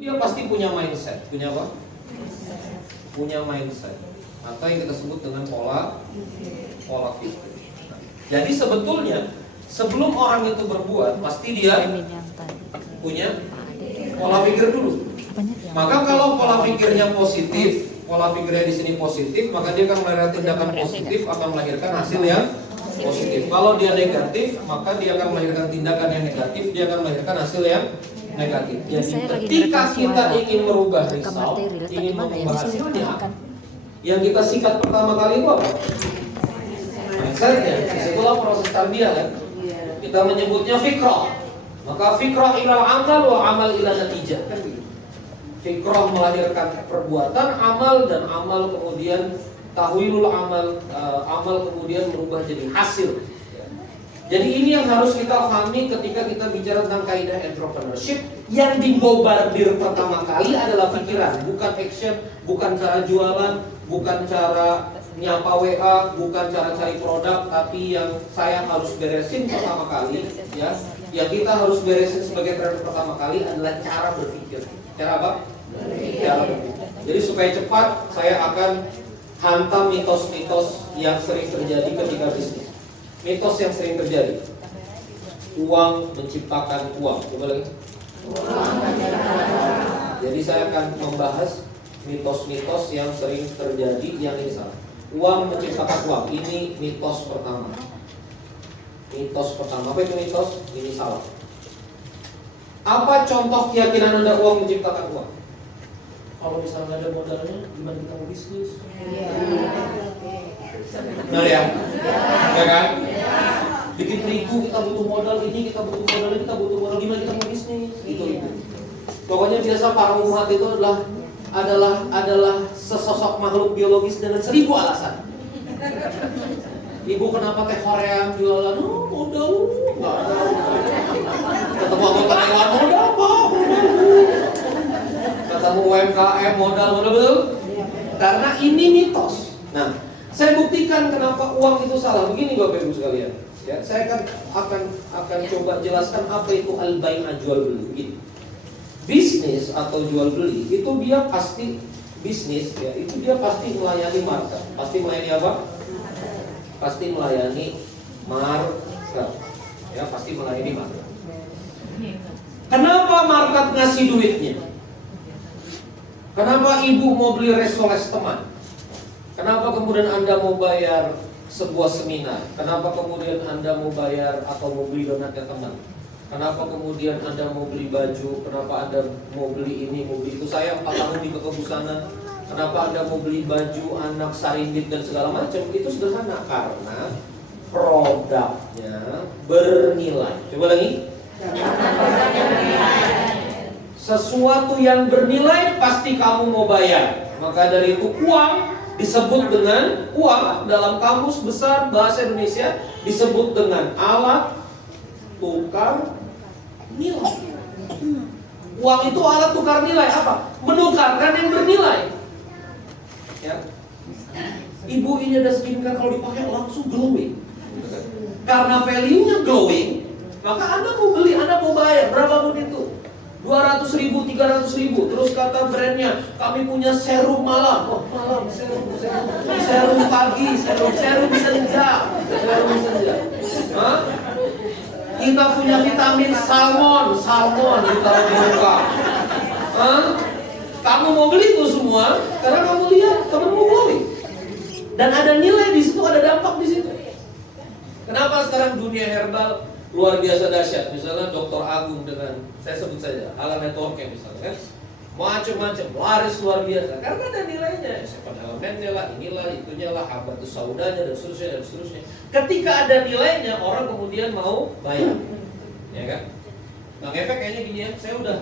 Dia pasti punya mindset. Punya apa? Punya mindset. Atau yang kita sebut dengan pola pikir. Jadi sebetulnya sebelum orang itu berbuat, pasti dia punya pola pikir dulu. Maka kalau pola pikirnya positif, pola pikirnya di sini positif, maka dia akan melahirkan tindakan positif, akan melahirkan hasil yang positif. Kalau dia negatif, maka dia akan melahirkan tindakan yang negatif, dia akan melahirkan hasil yang negatif. Jadi ketika kita ingin merubah result, ingin mengubah hasilnya, yang kita sikat pertama kali itu apa? Mindsetnya. Disitulah proses tarbiyah kan. Kita menyebutnya fikrah. Maka fikrah ilal amal wa amal ilal natijah. Kan begitu. Fikrah melahirkan perbuatan, amal, dan amal kemudian tahwilul amal, amal kemudian berubah jadi hasil. Jadi ini yang harus kita pahami ketika kita bicara tentang kaidah entrepreneurship. Yang dibombardir pertama kali adalah pikiran, bukan action, bukan cara jualan, bukan cara nyapa WA, bukan cara cari produk, tapi yang saya harus beresin pertama kali, ya, yang kita harus beresin sebagai trader pertama kali adalah cara berpikir. Cara apa? Cara berpikir. Jadi supaya cepat, saya akan hantam mitos-mitos yang sering terjadi ketika bisnis. Mitos yang sering terjadi. Uang menciptakan uang. Coba lagi. Jadi saya akan membahas mitos-mitos yang sering terjadi yang ini salah. Uang menciptakan uang. Ini mitos pertama. Mitos pertama. Apa itu mitos? Ini salah. Apa contoh keyakinan Anda uang menciptakan uang? Kalau misalnya ada modalnya, gimana kita mau bisnis? Benar ya? Ya kan? Bikin terigu kita butuh modal ini, kita butuh modal ini, kita butuh modal, gimana kita mau bisnis? Itu. Pokoknya biasa para umat itu adalah sesosok makhluk biologis dengan 1000 alasan. Ibu kenapa teh Korea jualan? Modal enggak ada. Ketemu anggota dewan modal apa? Ketemu UMKM modal betul? Karena ini mitos. Nah, saya buktikan kenapa uang itu salah. Begini Bapak Ibu sekalian. Ya, saya akan coba jelaskan apa itu al-bai' jual beli. Begini. Bisnis atau jual beli itu dia pasti bisnis ya, itu dia pasti melayani market. Pasti melayani apa? Pasti melayani market. Ya, pasti melayani market. Kenapa market ngasih duitnya? Kenapa ibu mau beli restoles teman? Kenapa kemudian Anda mau bayar sebuah seminar? Kenapa kemudian Anda mau bayar atau mau beli donatnya teman? Kenapa kemudian Anda mau beli baju? Kenapa Anda mau beli ini, mau beli itu? Saya 4 tahun di kebusanan. Kenapa Anda mau beli baju anak sarindit dan segala macam? Itu sederhana, karena produknya bernilai. Coba lagi. Sesuatu yang bernilai pasti kamu mau bayar. Maka dari itu uang disebut dengan uang dalam kamus besar bahasa Indonesia disebut dengan alat tukar nilai. Uang itu alat tukar nilai apa? Menukarkan yang bernilai. Ya. Ibu ini ada skincare kalau dipakai langsung glowing. Karena value-nya glowing, maka Anda mau beli, Anda mau bayar berapapun itu. 200.000, 300.000. Terus kata brandnya, kami punya serum malam. Oh, malam serum pagi, serum senja. Hah? Kita punya vitamin salmon ditaruh di muka. Hah? Kamu mau beli itu semua karena kamu lihat temanmu beli. Dan ada nilai di situ, ada dampak di situ. Kenapa sekarang dunia herbal luar biasa dahsyat? Misalnya Dr. Agung dengan, saya sebut saja, Ala Network misalnya kan, macam-macam, laris luar biasa. Karena ada nilainya, seven elemennya lah, inilah, itunya lah, habatus saudanya dan seterusnya. Ketika ada nilainya, orang kemudian mau bayar, ya kan? Nah, efek kayaknya gini ya, saya udah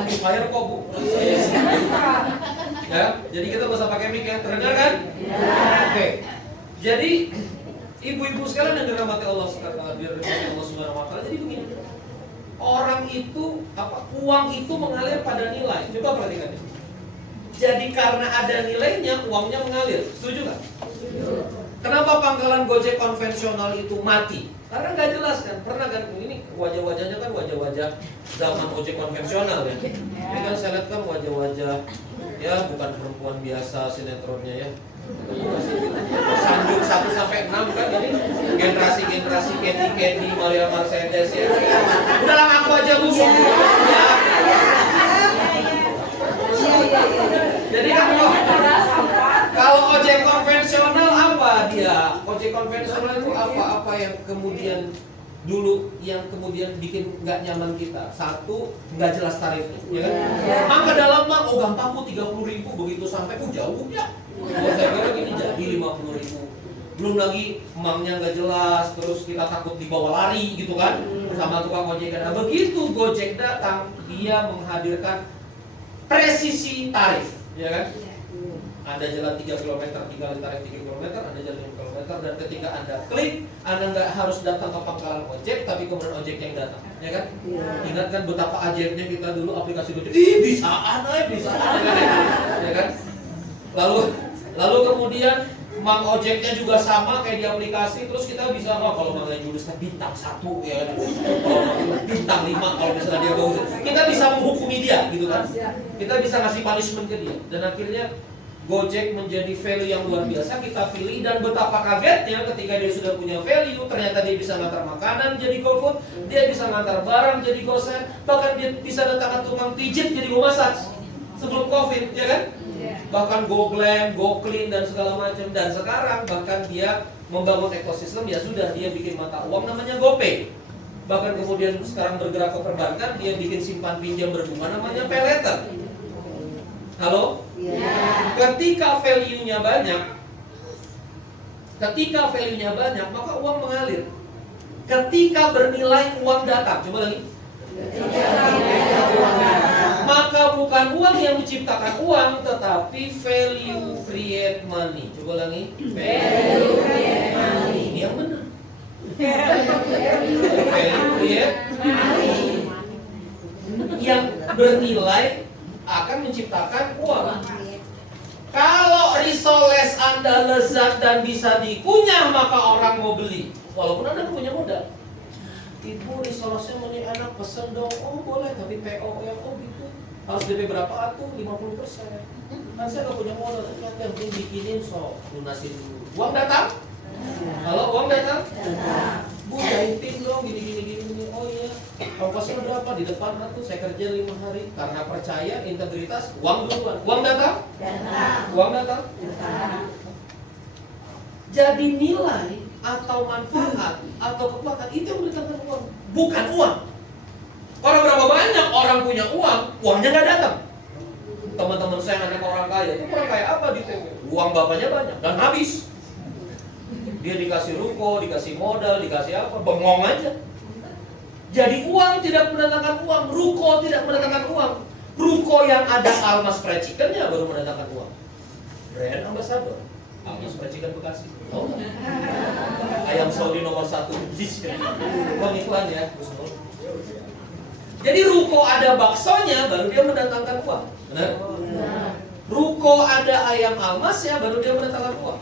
amplifier kok Bu. Ya, jadi kita gak usah pakai mic ya, terdengar kan? Oke. Jadi ibu-ibu sekalian yang dirahmati Allah Subhanahu wa taala, jadi begini. Orang itu uang itu mengalir pada nilai. Coba perhatikan ini. Jadi karena ada nilainya, uangnya mengalir. Setuju nggak? Kenapa pangkalan Gojek konvensional itu mati? Karena nggak jelas kan, pernah kan ini wajah-wajahnya kan wajah-wajah zaman ojek konvensional ya. Ini kan saya lihat kan wajah-wajah ya bukan perempuan biasa sinetronnya ya. Sanjung 1 sampai 6 kan ini generasi Candy, Maria Mercedes ya. Udahlah ngaku aja Bu. Ya. Jadi kan kalau ojek konvensional apa dia? Ojek konvensional itu apa yang kemudian dulu yang kemudian bikin nggak nyaman kita? Satu, nggak jelas tarifnya, ya kan? Maka dalam gampang Bu 30.000 begitu sampai jauh ya. Saya kira gini jadi 50.000. Belum lagi emangnya nggak jelas, terus kita takut dibawa lari gitu kan? Sama tukang ojek. Nah, begitu Gojek datang, dia menghadirkan presisi tarif, ya kan? Anda jalan 3 km, 3 kali tarif 3 km, Anda jalan 5 km, dan ketika Anda klik, Anda nggak harus datang ke pangkalan ojek, tapi kemudian ojek yang datang, ya kan? Ingat kan betapa ajaibnya kita dulu aplikasi Gojek, bisaan, ya kan? Lalu kemudian Mang ojeknya juga sama kayak di aplikasi, terus kita bisa kalau Mang jurisnya bintang 1 ya kan, bintang 5 kalau misalnya dia bagus, kita bisa menghukumi dia gitu kan, kita bisa ngasih punishment ke dia, dan akhirnya Gojek menjadi value yang luar biasa kita pilih, dan betapa kagetnya ketika dia sudah punya value, ternyata dia bisa ngantar makanan jadi GoFood, dia bisa ngantar barang jadi GoSend, bahkan dia bisa datangkan tukang pijit jadi GoMassage sebelum COVID, ya kan? Bahkan GoGlam, GoClean dan segala macam, dan sekarang bahkan dia membangun ekosistem, ya sudah dia bikin mata uang namanya GoPay. Bahkan kemudian sekarang bergerak ke perbankan, dia bikin simpan pinjam berbunga namanya PayLater. Halo? Ketika value-nya banyak, maka uang mengalir. Ketika bernilai, uang datang. Coba lagi. Maka bukan uang yang menciptakan uang, tetapi value create money. Coba lagi. Value create money. Ini yang benar. Value create money. Yang bernilai akan menciptakan uang. Kalau risoles Anda lezat dan bisa dikunyah, maka orang mau beli, walaupun Anda punya modal. Ibu risolesnya mau enak, pesen dong. Oh boleh, tapi PO ya, oh gitu. Harus DP berapa tuh? 50%. Kan saya nggak punya modal, tapi yang penting bikinin, so lunasin dulu. Uang datang? Kalau uang datang? Bu jahitin dong, gini. Oh iya. Ongkosnya berapa? Di depan tuh saya kerja 5 hari. Karena percaya, integritas, uang duluan. Uang datang? Uang datang? Jadi nilai atau manfaat atau kekuatan itu yang mendatangkan uang, bukan uang. Orang berapa banyak orang punya uang, uangnya nggak datang. Teman-teman saya anak orang kaya, itu orang kaya apa di TV? Uang bapaknya banyak dan habis. Dia dikasih ruko, dikasih modal, dikasih apa, bengong aja. Jadi uang tidak mendatangkan uang, ruko tidak mendatangkan uang. Ruko yang ada Almas Fried Chicken-nya baru mendatangkan uang. Brand ambassador Almas Fried Chicken Bekasi. Oh, ayam Saudi nomor 1 iklan ya. Jadi ruko ada baksonya baru dia mendatangkan uang. Benar? Ruko ada ayam Almasnya baru dia mendatangkan uang.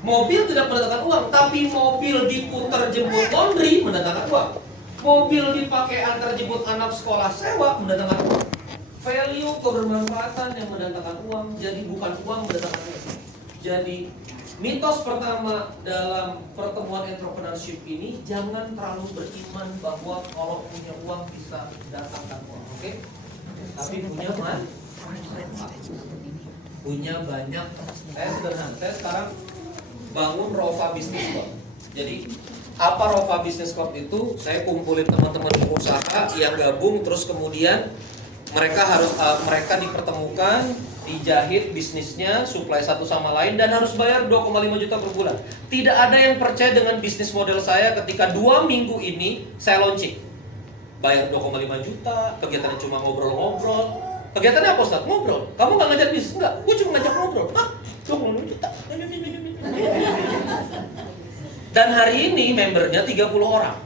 Mobil tidak mendatangkan uang, tapi mobil diputar jemput laundry mendatangkan uang. Mobil dipakai antar jemput anak sekolah sewa mendatangkan uang. Value kebermanfaatan yang mendatangkan uang, jadi bukan uang mendatangkan uang. Jadi mitos pertama dalam pertemuan entrepreneurship ini, jangan terlalu beriman bahwa kalau punya uang bisa datangkan uang, oke? Tapi punya punya banyak. Saya sederhana, saya sekarang bangun Rova Business Club. Jadi apa Rova Business Club itu? Saya kumpulin teman-teman pengusaha yang gabung, terus kemudian mereka dipertemukan, dijahit bisnisnya, supply satu sama lain, dan harus bayar 2,5 juta per bulan. Tidak ada yang percaya dengan bisnis model saya ketika 2 minggu ini saya launching. Bayar 2,5 juta, kegiatannya cuma ngobrol-ngobrol. Kegiatannya apa Ustaz? Ngobrol. Kamu nggak ngajar bisnis? Enggak, gue cuma ngajak ngobrol. Hah? 2,5 juta. Dan hari ini membernya 30 orang.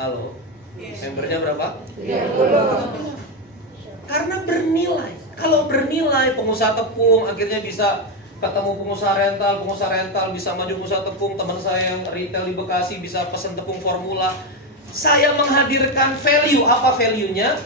Halo? Membernya berapa? 30. Karena bernilai. Kalau bernilai, pengusaha tepung akhirnya bisa ketemu pengusaha rental bisa maju pengusaha tepung, teman saya yang retail di Bekasi bisa pesan tepung formula. Saya menghadirkan value. Apa value-nya?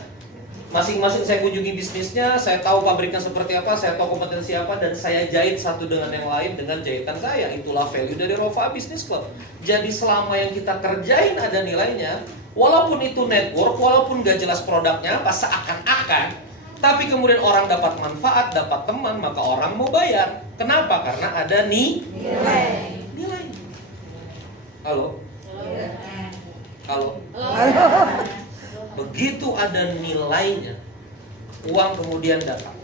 Masing-masing saya kunjungi bisnisnya, saya tahu pabriknya seperti apa, saya tahu kompetensi apa, dan saya jahit satu dengan yang lain dengan jahitan saya. Itulah value dari Rofa Business Club. Jadi selama yang kita kerjain ada nilainya, walaupun itu network, walaupun gak jelas produknya apa, seakan-akan, tapi kemudian orang dapat manfaat, dapat teman, maka orang mau bayar. Kenapa? Karena ada nilai. Halo? Halo? Begitu ada nilainya, uang kemudian datang.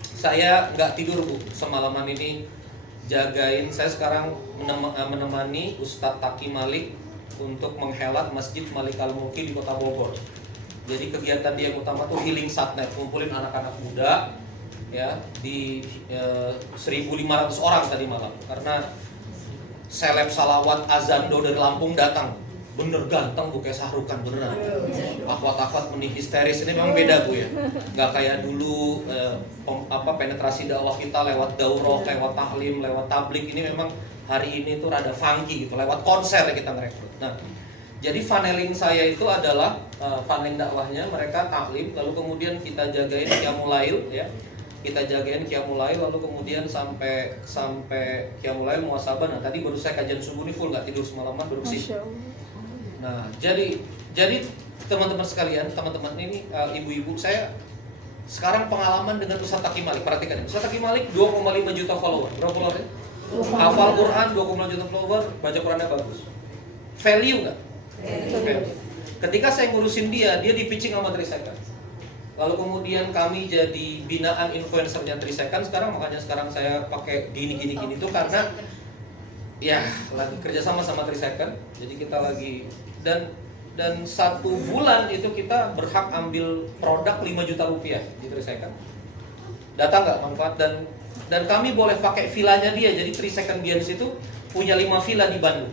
Saya nggak tidur Bu, semalaman ini jagain. Saya sekarang menemani Ustadz Taki Malik untuk menghelat Masjid Malik Al-Mulki di Kota Bogor. Jadi kegiatan dia yang utama tuh healing satnet, ngumpulin anak-anak muda ya di 1.500 orang tadi malam. Karena seleb salawat Azando dari Lampung datang. Bener ganteng Bu, kayak Sahrukan beneran. Akhwat-akhwat menih histeris, ini memang beda Bu ya. Gak kayak dulu penetrasi dakwah kita lewat daurah, lewat taklim, lewat tablik. Ini memang hari ini tuh rada funky gitu, lewat konser kita merekrut. Nah, jadi funneling saya itu adalah funneling dakwahnya, mereka taklim, lalu kemudian kita jagain qiyamul lail ya. Kita jagain qiyamul lail, lalu kemudian sampai qiyamul lail muhasabah. Nah, tadi baru saya kajian subuh nih full, gak tidur semalaman, baru sih. Nah, jadi teman-teman sekalian, teman-teman ini ibu-ibu, saya sekarang pengalaman dengan Ustadz Taki Malik. Perhatikan, Ustadz Taki Malik 2,5 juta follower. Berapa followernya? Hafal Quran 2,5 juta follower, baca Qurannya bagus. Value nggak? Value. Ketika saya ngurusin dia di-pitching sama 3 Seconds. Lalu kemudian kami jadi binaan influencernya 3 Seconds. Makanya sekarang saya pakai gini tuh karena ya lagi kerjasama sama 3 Seconds. Jadi kita lagi dan 1 bulan itu kita berhak ambil produk 5 juta rupiah di 3 Seconds. Datang nggak manfaat, dan kami boleh pakai villanya dia. Jadi 3 Seconds Bians itu punya 5 villa di Bandung.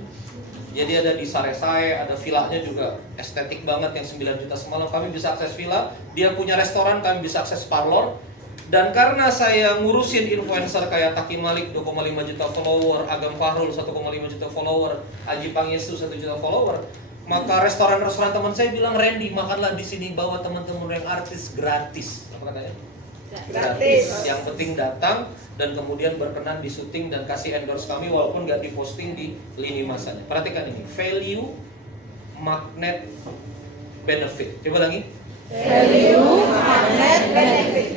Jadi ada di Saresai, ada villanya juga estetik banget yang 9 juta semalam. Kami bisa akses villa, dia punya restoran, kami bisa akses parlor. Dan karena saya ngurusin influencer kayak Taki Malik 2,5 juta follower, Agam Fahrul 1,5 juta follower, Aji Pangestu 1 juta follower, maka restoran-restoran teman saya bilang, Randy makanlah di sini, bawa teman-teman yang artis gratis. Apa katanya? Gratis. Yang penting datang dan kemudian berkenan di syuting dan kasih endorse kami walaupun nggak diposting di lini masanya. Perhatikan ini, value, magnet, benefit. Coba lagi. Value, magnet, benefit.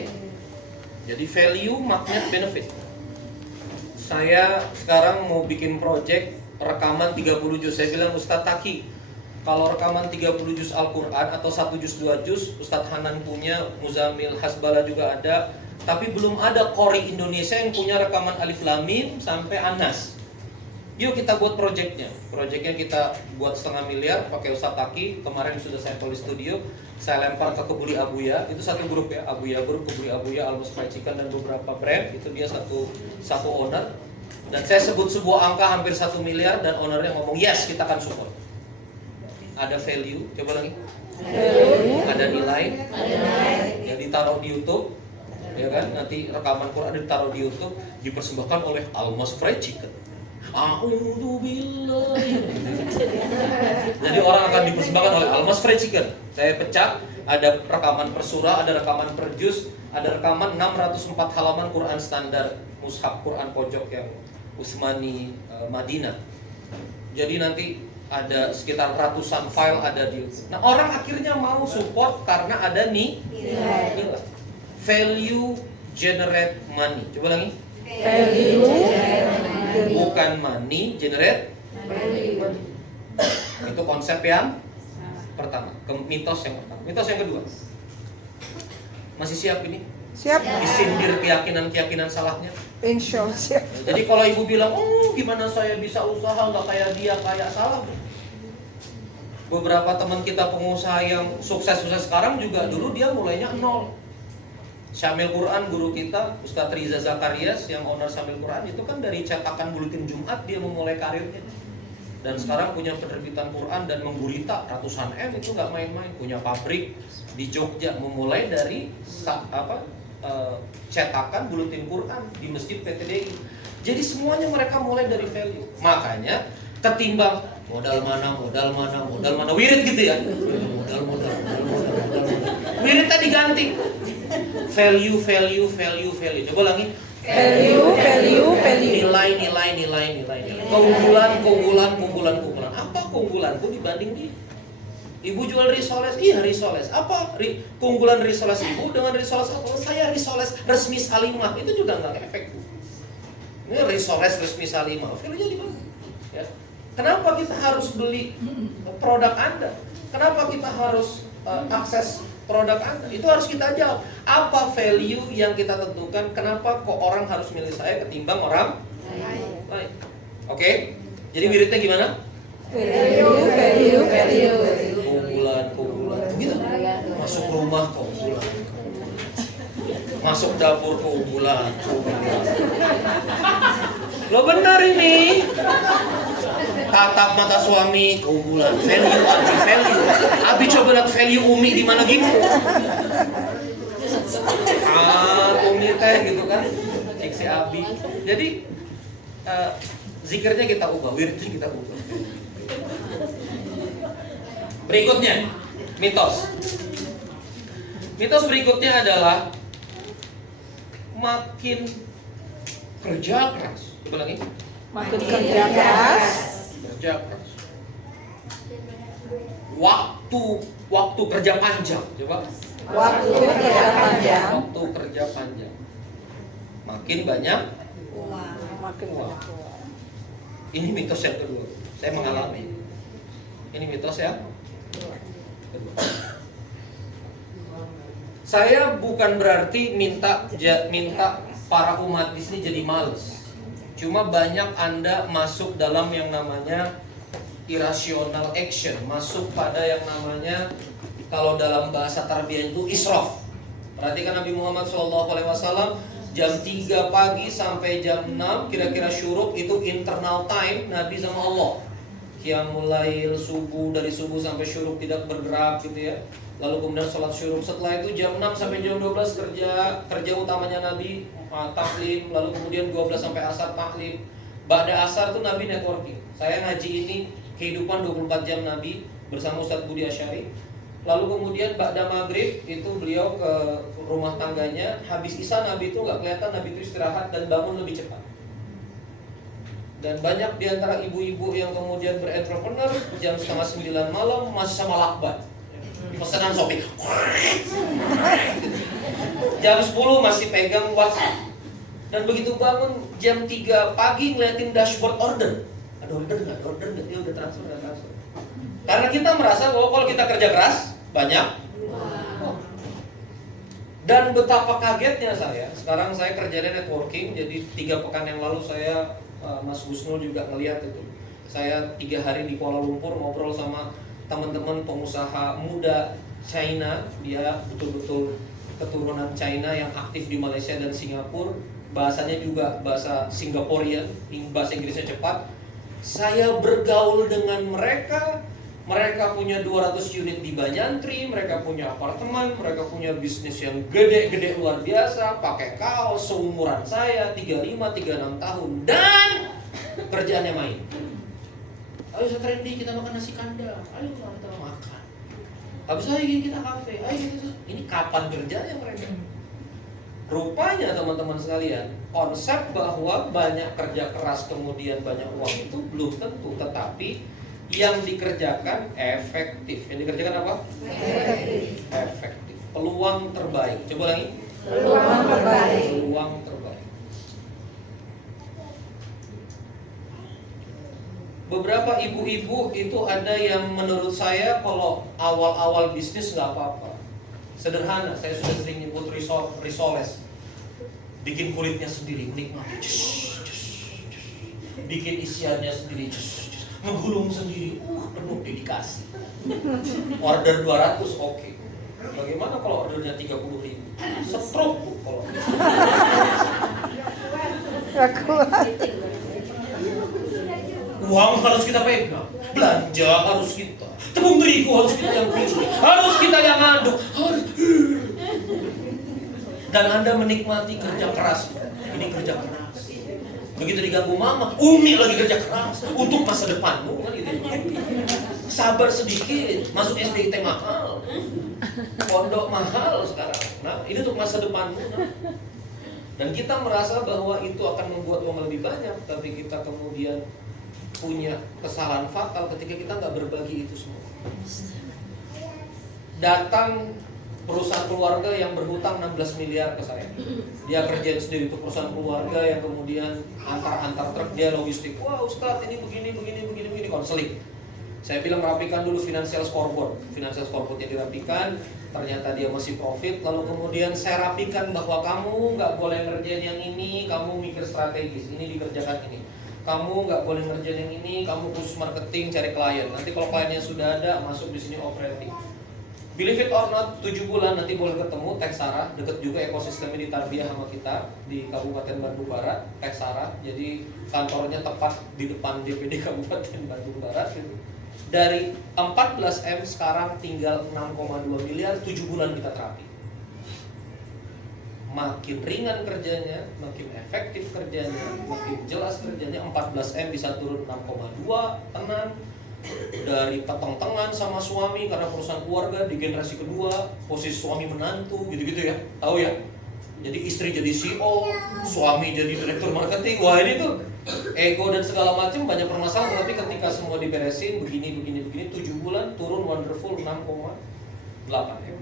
Jadi value, magnet, benefit. Saya sekarang mau bikin project rekaman 30 juz. Saya bilang Ustadz Taki, kalau rekaman 30 juz Al-Quran atau 1 juz 2 juz, Ustadz Hanan punya, Muzamil Hasbala juga ada, tapi belum ada Qori Indonesia yang punya rekaman Alif Lam Mim sampai Anas. Yuk kita buat projectnya. Projectnya kita buat 1,5 miliar pakai Ustadz Taki. Kemarin sudah saya tulis studio, saya lempar ke Kebuli Abuya. Itu satu grup ya, Abuya Group, Kebuli Abuya, Almus Fried Chicken dan beberapa brand. Itu dia satu owner. Dan saya sebut sebuah angka hampir 1 miliar dan ownernya ngomong yes, kita akan support. Ada value, coba lagi. Value. Ada nilai. Ya ditaruh di YouTube. Ya kan, nanti rekaman Quran ditaruh di YouTube, dipersembahkan oleh Almus Fried Chicken. A'udzubillah. Jadi orang akan dipersembahkan oleh Almus Fried Chicken. Saya pecah, ada rekaman per surah, ada rekaman per juz, ada rekaman 604 halaman Quran standar, mushaf Quran pojok yang Utsmani Madinah. Jadi nanti ada sekitar ratusan file ada di YouTube. Nah, orang akhirnya mau support karena ada nilai. Value generate money. Coba lagi. Value Bukan money generate value. Itu konsep yang pertama, mitos yang pertama. Mitos yang kedua. Masih siap ini? Siap. Disindir keyakinan salahnya. Insya Allah siap. Jadi kalau ibu bilang, gimana saya bisa usaha nggak kayak dia, kayak salah. Beberapa teman kita pengusaha yang sukses sekarang juga dulu dia mulainya nol. Syamil Quran guru kita, Ustadz Riza Zakarias yang owner Syamil Quran itu kan dari cetakan Buletin Jumat dia memulai karirnya. Dan sekarang punya penerbitan Quran dan menggurita ratusan M, itu nggak main-main. Punya pabrik di Jogja, memulai dari cetakan buletin Quran di Masjid PTDI. Jadi semuanya mereka mulai dari value. Makanya ketimbang modal mana, wirid gitu ya. Modal. Wirid tadi ganti. Value. Coba ulangi. Value. Nilai. Keunggulan. Apa keunggulanku dibanding dia? Ibu jual risoles, iya risoles. Apa keunggulan risoles ibu dengan risoles aku? Saya risoles resmi Salimah, itu juga nggak efek. Ini risoles resmi Salimah, value-nya di mana? Ya. Kenapa kita harus beli produk Anda? Kenapa kita harus akses produk Anda? Itu harus kita jawab. Apa value yang kita tentukan? Kenapa kok orang harus milih saya ketimbang orang lain? Oke? Jadi wiridnya gimana? Value. Keunggulan. Begitu. Masuk rumah keunggulan. Masuk dapur keunggulan. Lo benar ini. Tatap mata suami keunggulan. Value. Abi coba lihat value Umi di mana gitu. Umi kayak gitu kan. Cek si Abi. Jadi zikirnya kita ubah, wiridnya kita ubah. Berikutnya, mitos. Mitos berikutnya adalah makin kerja keras. Coba lagi. Makin kerja keras. Waktu kerja panjang. Coba. Waktu kerja panjang. Makin banyak uang. Ini mitos yang kedua. Saya mengalami. Ini mitos yang kedua. Saya bukan berarti minta para umat di sini jadi males. Cuma banyak Anda masuk dalam yang namanya irrational action, masuk pada yang namanya kalau dalam bahasa tarbiyah itu israf. Perhatikan Nabi Muhammad SAW jam 3 pagi sampai jam 6 kira-kira syuruk itu internal time Nabi sama Allah. Qiyamul lail, subuh, dari subuh sampai syuruk tidak bergerak gitu ya. Lalu kemudian sholat syuruk. Setelah itu jam 6 sampai jam 12 kerja utamanya Nabi taklim. Lalu kemudian 12 sampai asar taklim. Ba'da asar tuh Nabi networking. Saya ngaji ini kehidupan 24 jam Nabi bersama Ustadz Budi Asyari. Lalu kemudian ba'da maghrib itu beliau ke rumah tangganya. Habis isya Nabi itu nggak kelihatan, Nabi itu istirahat dan bangun lebih cepat. Dan banyak diantara ibu-ibu yang kemudian berentrepreneur jam 8:30 malam masih sama lakban, pesanan Shopee. Jam 10 masih pegang WhatsApp. Dan begitu bangun jam 3 pagi ngeliatin dashboard order. Ada order nggak? Dia udah transfer. Karena kita merasa bahwa kalau kita kerja keras banyak. Dan betapa kagetnya saya. Sekarang saya kerjanya networking. Jadi 3 pekan yang lalu saya Mas Gusnul juga ngelihat itu. Saya 3 hari di Kuala Lumpur ngobrol sama teman-teman pengusaha muda China. Dia betul-betul keturunan China yang aktif di Malaysia dan Singapura. Bahasanya juga bahasa Singaporean, bahasa Inggrisnya cepat. Saya bergaul dengan mereka. Mereka punya 200 unit di Banyantri, mereka punya apartemen, mereka punya bisnis yang gede-gede luar biasa, pakai kaos seumuran saya, 35-36 tahun, dan kerjaannya main. Ayo saya trendy, kita makan nasi kandar, ayo kita makan. Habis lagi kita kafe, ini kapan kerjanya mereka? Rupanya teman-teman sekalian, konsep bahwa banyak kerja keras kemudian banyak uang itu belum tentu, tetapi yang dikerjakan efektif. Yang dikerjakan apa? Efektif. Peluang terbaik. Coba lagi. Peluang terbaik. Beberapa ibu-ibu itu ada yang menurut saya kalau awal-awal bisnis nggak apa-apa. Sederhana. Saya sudah sering nyebut risoles. Bikin kulitnya sendiri, menikmati. Bikin isiannya sendiri. Ngegulung sendiri, penuh dedikasi. Order 200 oke. Bagaimana kalau ordernya 30.000? Stroke bu kalau. Uang harus kita pegang, belanja harus kita, tepung terigu harus kita yang pilih, harus kita yang aduk, harus. Dan Anda menikmati kerja keras. Ini kerja keras. Begitu diganggu mama, Umi lagi kerja keras untuk masa depanmu kan gitu. Sabar sedikit, masuk SDIT mahal, pondok mahal sekarang. Nah, ini untuk masa depanmu. Nah. Dan kita merasa bahwa itu akan membuat uang lebih banyak, tapi kita kemudian punya kesalahan fatal ketika kita nggak berbagi itu semua. Datang perusahaan keluarga yang berhutang 16 miliar ke saya. Dia kerjain sendiri, itu perusahaan keluarga yang kemudian antar truk, dia logistik. Wah Ustadz ini begini, konseling. Saya bilang rapikan dulu financial scoreboard. Financial scoreboardnya dirapikan, ternyata dia masih profit. Lalu kemudian saya rapikan bahwa kamu nggak boleh ngerjain yang ini, kamu mikir strategis, ini dikerjakan ini. Kamu nggak boleh ngerjain yang ini, kamu khusus marketing, cari klien. Nanti kalau kliennya sudah ada, masuk di sini operating. Believe it or not, 7 bulan nanti boleh ketemu Teksara, deket juga ekosistemnya di Tarbiyah sama kita di Kabupaten Bandung Barat, Teksara. Jadi kantornya tepat di depan DPD Kabupaten Bandung Barat gitu. Dari 14M sekarang tinggal 6,2 miliar, 7 bulan kita terapi. Makin ringan kerjanya, makin efektif kerjanya, makin jelas kerjanya. 14M bisa turun 6,2, tenang. Dari peteng-tengan sama suami karena perusahaan keluarga di generasi kedua, posisi suami menantu gitu-gitu ya, tahu ya. Jadi istri jadi CEO, suami jadi direktur marketing. Wah ini tuh ego dan segala macam banyak permasalahan, tapi ketika semua diberesin begini 7 bulan turun wonderful 6,8 M.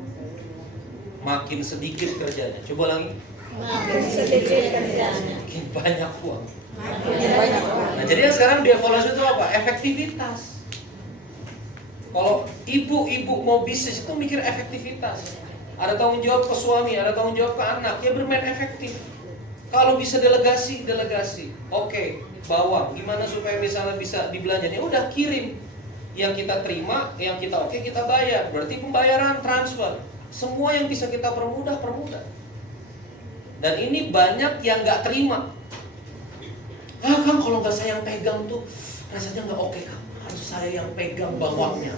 Makin sedikit kerjanya. Coba lagi. Makin sedikit kerjanya. Makin banyak uang. Makin banyak. Nah, jadi yang sekarang dievaluasi itu apa? Efektivitas. Kalau ibu-ibu mau bisnis itu mikir efektivitas. Ada tanggung jawab ke suami, ada tanggung jawab ke anak, ya bermain efektif. Kalau bisa delegasi. Oke, bawang. Gimana supaya misalnya bisa dibelanjain? Ya udah kirim. Yang kita terima, yang kita kita bayar. Berarti pembayaran transfer. Semua yang bisa kita permudah. Dan ini banyak yang nggak terima. Kang, kalau nggak saya yang pegang tuh rasanya nggak oke, Kang. Harus saya yang pegang bawangnya.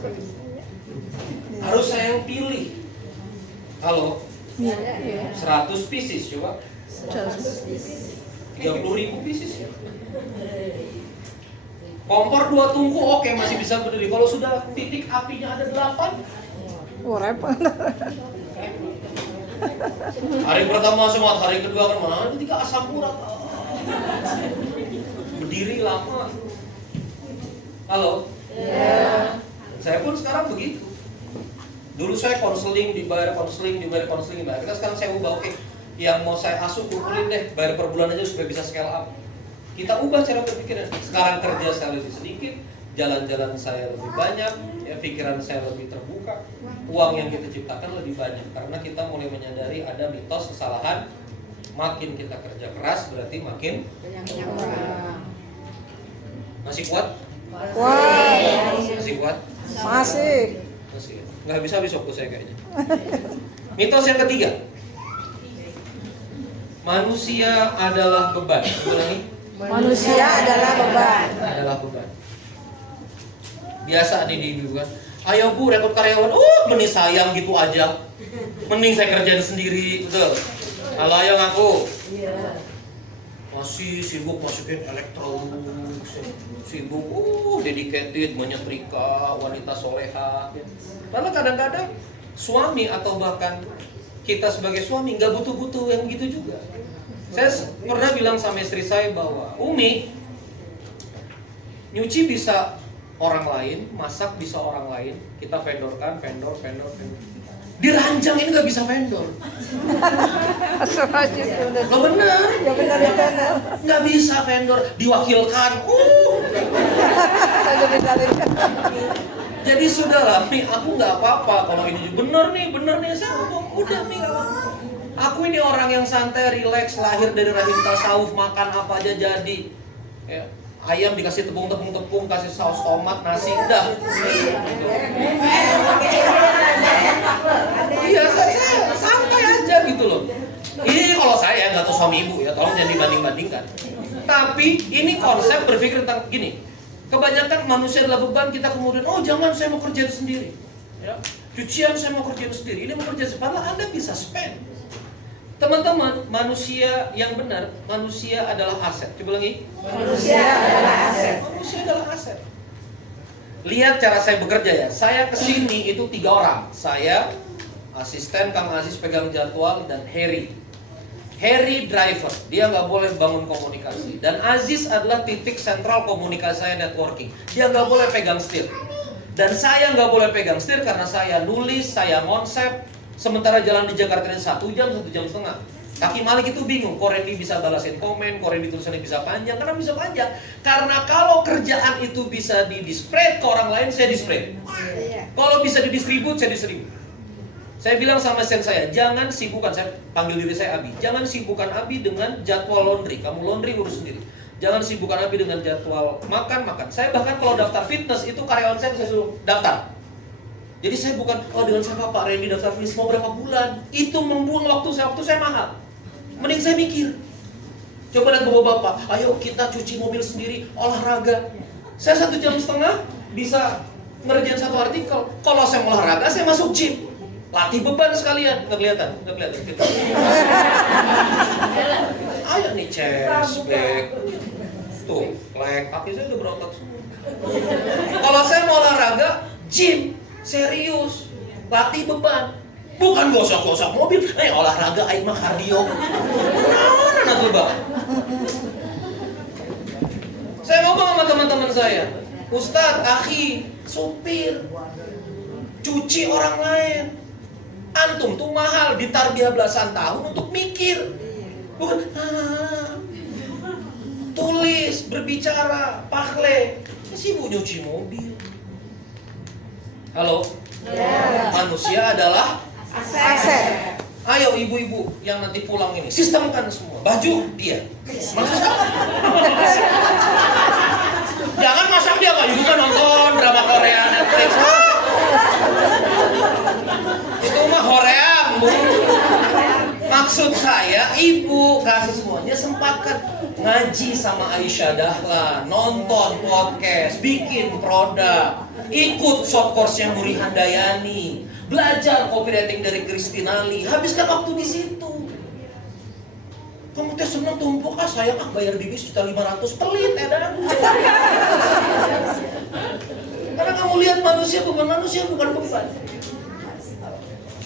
Harus saya yang pilih. Kalau 100 pieces coba 30.000 pieces ya. Kompor 2 tungku oke, masih bisa berdiri. Kalau sudah titik apinya ada 8, Repot. hari pertama semangat, hari kedua kan mana? Ketika asam urat berdiri lama. Halo? Ya. Saya pun sekarang begitu. Dulu saya konseling, dibayar konseling. Kita sekarang saya ubah, oke. Yang mau saya asuh kumpulin deh, bayar per bulan aja supaya bisa scale up. Kita ubah cara berpikirnya. Sekarang kerja saya lebih sedikit, jalan-jalan saya lebih banyak, ya pikiran saya lebih terbuka. Uang yang kita ciptakan lebih banyak karena kita mulai menyadari ada mitos kesalahan. Makin kita kerja keras berarti makin masih kuat? Masih kuat? Masih. Nggak bisa habis waktu saya kayaknya. Mitos yang ketiga, manusia adalah beban. Ulangi. Manusia adalah beban. Biasa nih di ibu kan, ayo bu rekrut karyawan, mending sayang gitu aja, mending saya kerjain sendiri, betul. Kalau ayo ngaku, masih sibuk masukin elektronik, sibuk, dedicated, menyetrika, wanita soleha. Lalu kadang-kadang suami atau bahkan kita sebagai suami nggak butuh-butuh yang gitu juga. Saya pernah bilang sama istri saya bahwa Umi, nyuci bisa orang lain, masak bisa orang lain, kita vendor. Diranjang ini nggak bisa vendor. Lo bener? Ya benar ya benar. Nggak bisa vendor, diwakilkan. Jadi sudahlah, Mi, aku nggak apa-apa kalau ini bener nih, saya ngomong udah Mi, nggak apa-apa. Aku ini orang yang santai, rileks, lahir dari rahim tasawuf, makan apa aja jadi. Ya. Ayam dikasih tepung, kasih saus tomat, nasi, udah. Iya, saya santai aja gitu loh. Ini kalau saya nggak tahu suami ibu ya, tolong jangan dibanding-bandingkan. Tapi ini konsep berpikir tentang gini. Kebanyakan manusia adalah beban, kita kemudian, jangan saya mau kerjain sendiri. Ya. Cucian saya mau kerjain sendiri, ini mau kerjain sendiri. Padahal Anda bisa spend. Teman-teman, manusia yang benar, manusia adalah aset. Coba lagi. Manusia adalah aset. Manusia adalah aset. Lihat cara saya bekerja ya. Saya kesini itu 3 orang. Saya, asisten Kang Aziz pegang jadwal, dan Harry. Harry driver, dia nggak boleh bangun komunikasi. Dan Aziz adalah titik sentral komunikasi saya, networking. Dia nggak boleh pegang setir. Dan saya nggak boleh pegang setir karena saya nulis, saya konsep. Sementara jalan di Jakarta ini 1 jam, 1 jam setengah. Kaki Malik itu bingung, kok Randy bisa balasin komen, kok Randy tulisannya bisa panjang. Karena bisa panjang. Karena kalau kerjaan itu bisa di-display ke orang lain, saya display. Kalau bisa didistribut, saya distribut. Saya bilang sama sen saya, jangan sibukkan, saya panggil diri saya Abi. Jangan sibukkan Abi dengan jadwal laundry. Kamu laundry urus sendiri. Jangan sibukkan Abi dengan jadwal makan. Saya bahkan kalau daftar fitness, itu karyawan saya suruh daftar. Jadi saya bukan, dengan siapa Pak Randy daftar fitness mau berapa bulan. Itu membuang waktu saya mahal. Mending saya mikir. Coba lihat bapak-bapak, ayo kita cuci mobil sendiri, olahraga. Saya 1 jam setengah bisa ngerjain 1 artikel. Kalau saya mau olahraga, saya masuk gym. Latih beban sekalian. Nggak kelihatan. Ayo nih chest, back. Tuh, leg, kaki saya udah berotot semua. Kalau saya mau olahraga, gym. Serius, latih beban, bukan gosok-gosok mobil. Olahraga, aing mah kardio. Nah, tuh bang. Saya ngomong sama teman-teman saya, Ustadz, akhi, supir, cuci orang lain. Antum tuh mahal ditarbiyah belasan tahun untuk mikir, bukan tulis, berbicara, pakle. Sibuk nyuci mobil. Halo? Ya. Manusia adalah Aset. ayo ibu-ibu yang nanti pulang ini, sistemkan semua. Baju dia. Masak. Jangan masak dia, Pak. Ibu kan nonton drama Korea Netflix. Itu mah hoream, Bu. Maksud saya, ibu kasih semuanya, sempatkan ngaji sama Aisyah Dahlan, nonton podcast, bikin produk, ikut short course-nya Muri Handayani, belajar copywriting dari Kristinali, habiskan waktu di situ. Kamu teh seneng tumpuk, saya bayar bibis 1.500.000, pelit edan. Karena kamu lihat manusia bukan beban.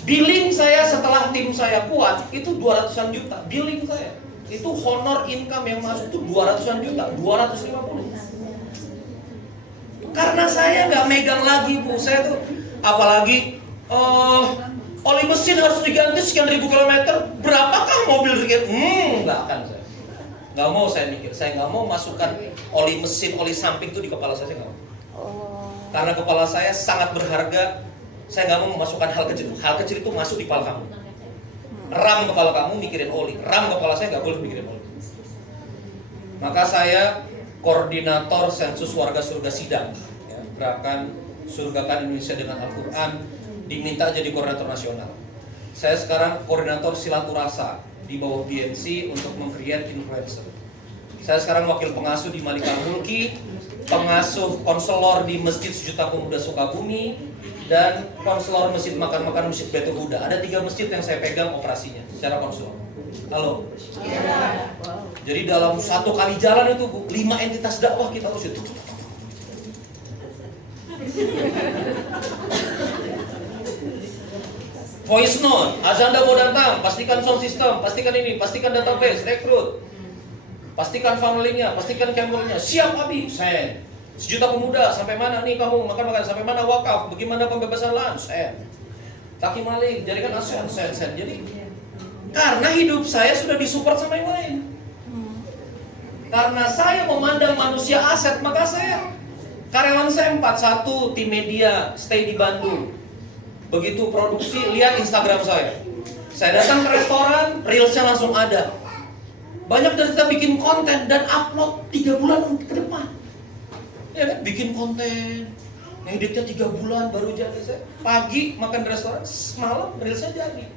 Billing saya setelah tim saya kuat itu 200-an juta. Billing saya itu honor income yang masuk itu 200-an juta, 250. Karena saya nggak megang lagi, Bu. Saya tuh apalagi oli mesin harus diganti sekian ribu kilometer. Berapakah mobil diganti? Nggak akan saya. Nggak mau saya mikir. Saya nggak mau masukkan oli mesin, oli samping itu di kepala saya nggak mau. Karena kepala saya sangat berharga. Saya nggak mau memasukkan hal kecil. Hal kecil itu masuk di kepala kamu. Ram kepala kamu mikirin oli. Ram kepala saya nggak boleh mikirin oli. Maka saya koordinator sensus warga surga sidang, ya, gerakan surgakan Indonesia dengan Al-Quran, diminta jadi koordinator nasional. Saya sekarang koordinator silaturasa di bawah BMC untuk meng-create influencer. Saya sekarang wakil pengasuh di Malika Mulki, pengasuh konselor di Masjid Sejuta Pemuda Sukabumi, dan konselor Masjid Makan-Makan Masjid Baitul Huda. Ada 3 masjid yang saya pegang operasinya secara konselor. Halo? Ya. Jadi dalam 1 kali jalan itu 5 entitas dakwah kita urus. Voice note, Azanda mau datang, pastikan sound system, pastikan ini, pastikan database, rekrut, pastikan funnelingnya, pastikan campbellnya. Siap Abi, saya. Sejuta Pemuda, sampai mana nih kamu makan sampai mana wakaf, bagaimana pembebasan lahan, saya. Kaki Malik, jaringan ASEAN, saya. Jadi karena hidup saya sudah disupport sama yang lain. Karena saya memandang manusia aset, maka saya karyawan saya 41 tim media stay di Bandung. Begitu produksi, lihat Instagram saya. Saya datang ke restoran, reelsnya langsung ada. Banyak dari kita bikin konten dan upload 3 bulan ke depan. Ya kan, bikin konten, ngeditnya 3 bulan baru jadi. Saya pagi makan di restoran, malam reelsnya jadi.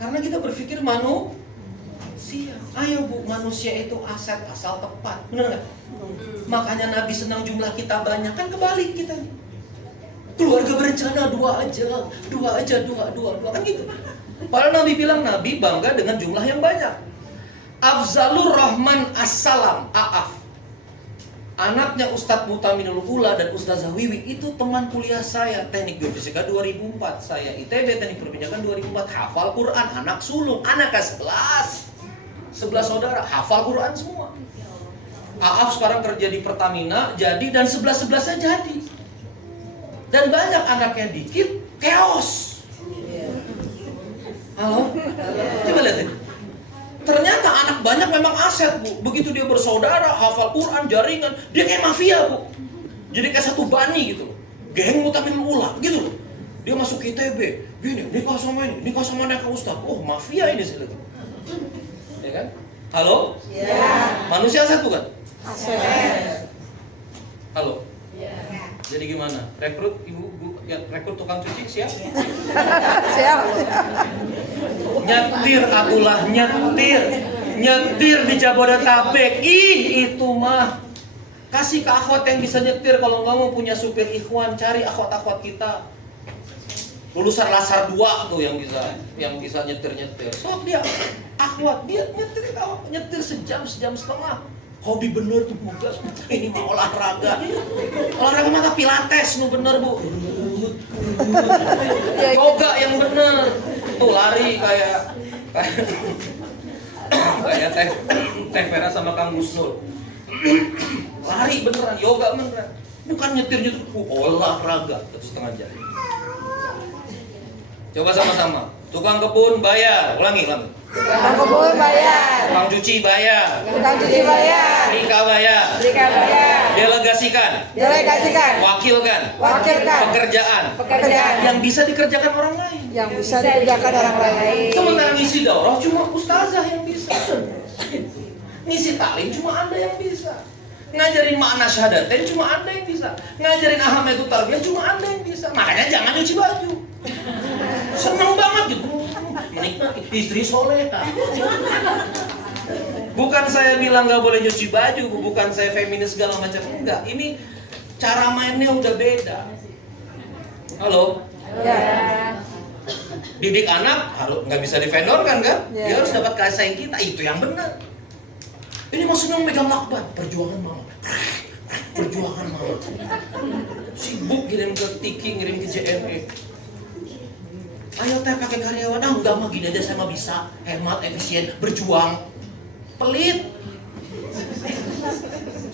Karena kita berpikir manusia. Ayo Bu, manusia itu aset asal tepat. Benar nggak? Makanya Nabi senang jumlah kita banyak. Kan kebalik kita. Keluarga berencana 2 aja. Kan gitu. Padahal Nabi bilang Nabi bangga dengan jumlah yang banyak. Afzalur Rahman Assalam, Aaf. Anaknya Ustadz Mutaminul Ula dan Ustazah Wiwi itu teman kuliah saya. Teknik Geofisika 2004. Saya ITB Teknik Perminyakan 2004. Hafal Quran, anak sulung, anak ke-11. 11 saudara, hafal Quran semua. Aaf sekarang kerja di Pertamina, jadi, dan 11-11-nya jadi. Dan banyak anaknya dikit, chaos. Halo? Coba lihat. Ternyata anak banyak memang aset, Bu. Begitu dia bersaudara, hafal Quran, jaringan, dia kayak mafia, Bu. Jadi kayak satu bani gitu. Geng Mutaminul Ula, gitu loh. Dia masuk ITB, gini, nikah sama ini, nikah sama anak Ustaz. Oh, mafia ini sih. Ya kan? Halo? Ya. Manusia aset bukan? Aset. Halo? Jadi gimana? Rekrut ibu, ya, rekrut tukang cuci siap? Siap. Nyetir atulah, nyetir di Jabodetabek. Ih, itu mah kasih ke akhwat yang bisa nyetir. Kalau nggak mau punya supir ikhwan, cari akhwat-akhwat kita lulusan Lasar 2 tuh yang bisa nyetir. So dia akhwat, dia nyetir sejam setengah. Hobi bener tuh gas. Ini mah olahraga mah pilates nu bener, Bu. Yoga yang bener. Tuh lari kayak Teh Vera sama Kang Musnul. Lari beneran, yoga beneran. Bukan nyetir olahraga 1,5 jam. Coba sama-sama. Tukang kebun bayar, ulangi. Tukang kebun bayar. Tukang cuci bayar. Tukang cuci bayar. Setrika bayar. Setrika bayar. Delegasikan. Wakilkan. Pekerjaan yang bisa dikerjakan orang lain. Yang bisa dikerjakan orang lain. Sementara ngisi daurah cuma ustazah yang bisa. Ngisi taklim cuma Anda yang bisa. Ngajarin makna syahadatain cuma Anda yang bisa. Ngajarin ahamatu tarbiyah cuma Anda yang bisa. Makanya jangan cuci baju. Seneng banget gitu. Menikmati istri solehah. Bukan saya bilang nggak boleh nyuci baju, bukan saya feminis segala macam, enggak. Ini cara mainnya udah beda. Halo? Ya. Didik anak harus nggak bisa divendorkan kan? Ya. Dia harus dapat kasih sayang kita, itu yang benar. Ini mau senang megang lakban, perjuangan mama. Sibuk ngirim ke Tiki, ngirim ke JME. Ayo teh pakai karyawan, enggak mah gini aja saya mah bisa, hemat, efisien, berjuang. Pelit.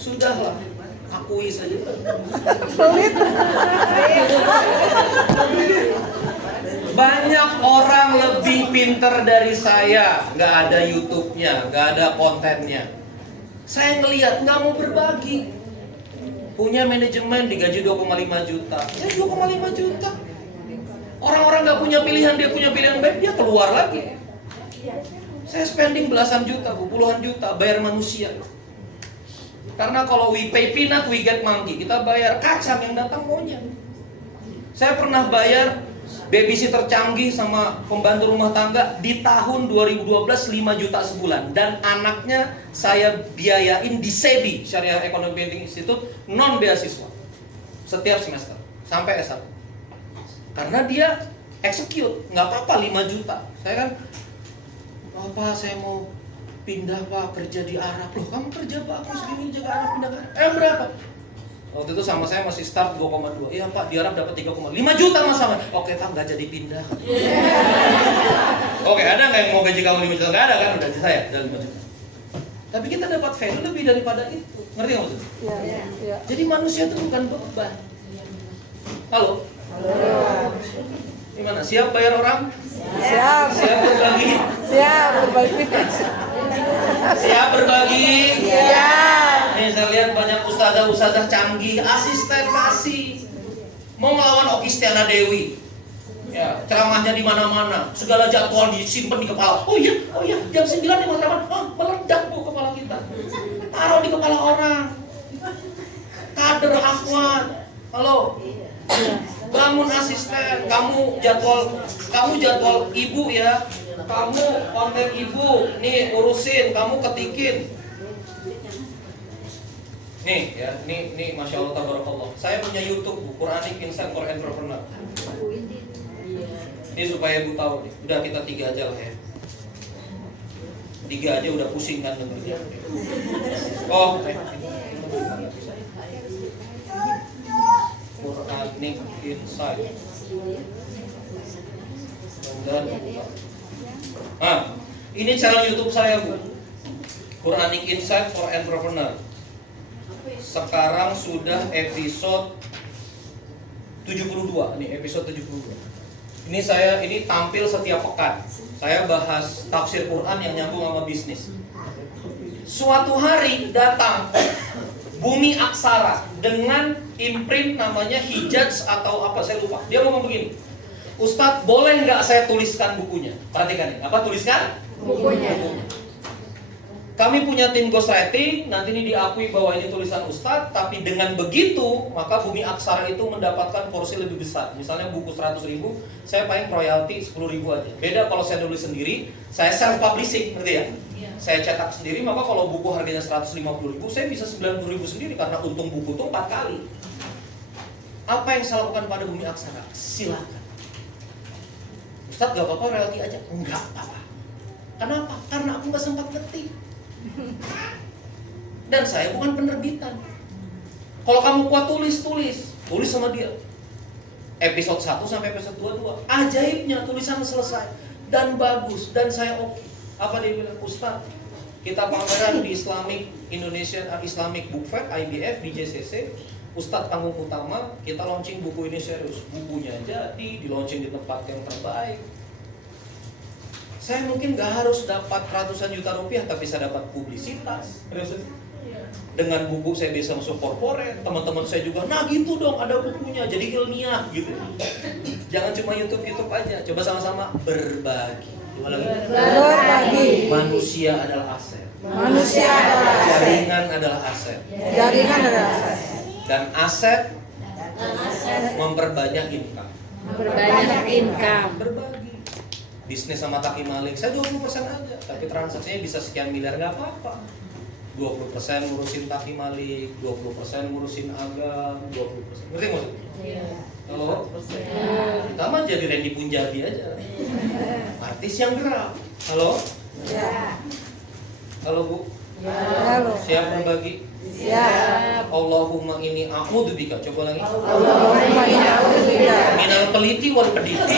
Sudahlah, akui saja. Pelit. Banyak orang lebih pinter dari saya, nggak ada YouTube-nya, nggak ada kontennya. Saya ngelihat nggak mau berbagi. Punya manajemen digaji 2,5 juta. Ya 2,5 juta. Orang-orang nggak punya pilihan, dia punya pilihan baik, dia keluar lagi. Saya spending belasan juta, puluhan juta, bayar manusia. Karena kalau we pay peanut, we get monkey. Kita bayar kacang, yang datang monyet. Saya pernah bayar babysitter canggih sama pembantu rumah tangga di tahun 2012 5 juta sebulan. Dan anaknya saya biayain di SEBI, Syariah Economic Banking Institute, non beasiswa. Setiap semester, sampai S1. Karena dia execute, nggak apa-apa 5 juta. Saya kan, Bapak saya mau pindah Pak, kerja di Arab. Loh kamu kerja bagus gini, jaga anak pindah ke Arab. Berapa? Waktu itu sama saya masih start 2,2. Iya Pak, di Arab dapat 3,5 juta mas sama. Oke Pak, nggak jadi pindah. Oke, ada nggak yang mau gaji kamu 5 juta? Nggak ada kan, udah di saya, udah 5 juta. Tapi kita dapat value lebih daripada itu. Ngerti nggak maksudnya? Ya. Jadi manusia itu bukan beban. Halo? Gimana? Siap bayar orang? Siap. Siap berbagi? Siap berbagi. Siap berbagi? Siap. Nih saya lihat banyak ustazah canggih, asisten kasih. Mau ngelawan Oki Stiana Dewi. Ya, ceramahnya di mana-mana, segala jadwal disimpan di kepala. Oh iya, jam 9 di Matraman. Meledak Bu kepala kita. Taruh di kepala orang. Kader akhwat. Halo. Bangun asisten, kamu jadwal ibu ya. Kamu konten ibu, nih urusin, kamu ketikin. Nih ya, nih Masya Allah tabarakallah. Saya punya YouTube, Quranic Insight for Entrepreneur. Ini supaya Ibu tahu nih. Udah kita 3 aja lah ya. 3 aja udah pusing kan dengernya. Oh, Quranic Insight. Dan ini channel YouTube saya, Bu. Quranic Insight for Entrepreneur. Sekarang sudah episode 72. Nih episode 72. Ini tampil setiap pekan. Saya bahas tafsir Quran yang nyambung sama bisnis. Suatu hari datang Bumi Aksara dengan imprint namanya Hijaz atau apa saya lupa. Dia ngomong begini, Ustadz boleh nggak saya tuliskan bukunya? Perhatikan ini, apa tuliskan? Bukunya. Kami punya tim ghostwriting, nanti ini diakui bahwa ini tulisan Ustadz, tapi dengan begitu, maka Bumi Aksara itu mendapatkan porsi lebih besar. Misalnya buku 100.000, saya paling royalti 10.000 aja. Beda kalau saya nulis sendiri, saya self-publishing, ngerti ya? Saya cetak sendiri, maka kalau buku harganya 150.000, saya bisa 90.000 sendiri, karena untung buku itu 4 kali. Apa yang saya lakukan pada Bumi Aksara? Silakan. Ustadz gak apa-apa royalti aja? Enggak apa-apa. Kenapa? Karena aku gak sempat ngetik. Dan saya bukan penerbitan. Kalau kamu kuat tulis sama dia. Episode 1 sampai episode 22. Ajaibnya tulisan selesai dan bagus dan saya oke. Apa dia bilang? Ustaz, kita pameran di Indonesian Islamic Book Fair IBF di JCC. Ustadz panggung utama, kita launching buku ini serius. Bukunya jadi, di launching di tempat yang terbaik. Saya mungkin gak harus dapat ratusan juta rupiah, tapi saya dapat publisitas. Dengan buku saya bisa masuk korporat, teman-teman saya juga, nah gitu dong ada bukunya, jadi ilmiah gitu. Jangan cuma YouTube aja, coba sama-sama berbagi. Berbagi. Manusia adalah aset. Manusia adalah aset. Jaringan adalah aset. Jaringan adalah aset. Dan aset memperbanyak income. Berbanyak income. Berbagi. Bisnis sama Taki Malik, saya 20% aja, tapi transaksinya bisa sekian miliar nggak apa-apa. 20% ngurusin Taki Malik, 20% ngurusin Agam, 20%. Ngerti maksudnya? Iya. Halo? Kita mah jadi Randy Punjabi aja. Artis yang gerak. Halo? Ya. Halo Bu? Halo. Siap berbagi? Siap. Allahumma ini a'udzubika. Coba lagi. Allahumma inni a'udzubika Minal peliti wal pediti.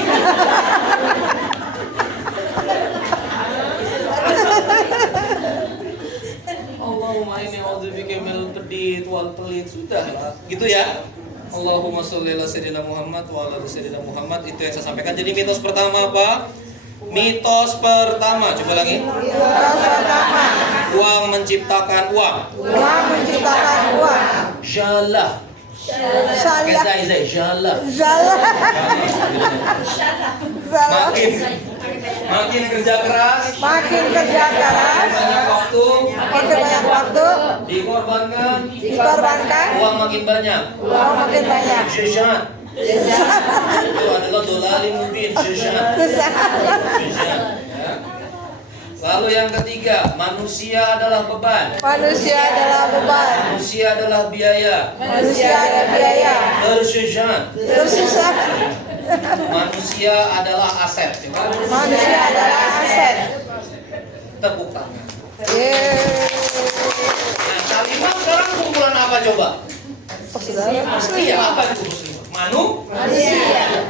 Allahumma inni a'udzubika minal pedit wal pelit. Sudah lah. Gitu ya. Allahumma sholli ala sayyidina Muhammad wa ala sayyidina Muhammad. Itu yang saya sampaikan. Jadi mitos pertama apa? Mitos pertama, coba lagi. Mitos pertama. Uang menciptakan uang. Uang menciptakan uang. Jalah. Salah. Jalah. Salah. Salah. Makin kerja keras. Makin kerja keras. Banyak waktu. Makin banyak waktu. Dikorbankan. Dikorbankan. Uang makin banyak. Uang makin banyak. Jejak. Itu adalah dolalin mubin. Jejak. Ya. Lalu yang ketiga, manusia adalah beban. Manusia adalah beban. Manusia adalah biaya. Manusia adalah biaya. Tersejan. Tersisa. Manusia adalah aset. Manusia adalah aset. Tepuk tangan. Yeay. Nah, kalimat sekarang kumpulan apa coba? Iya, apa itu muslim? Manusia.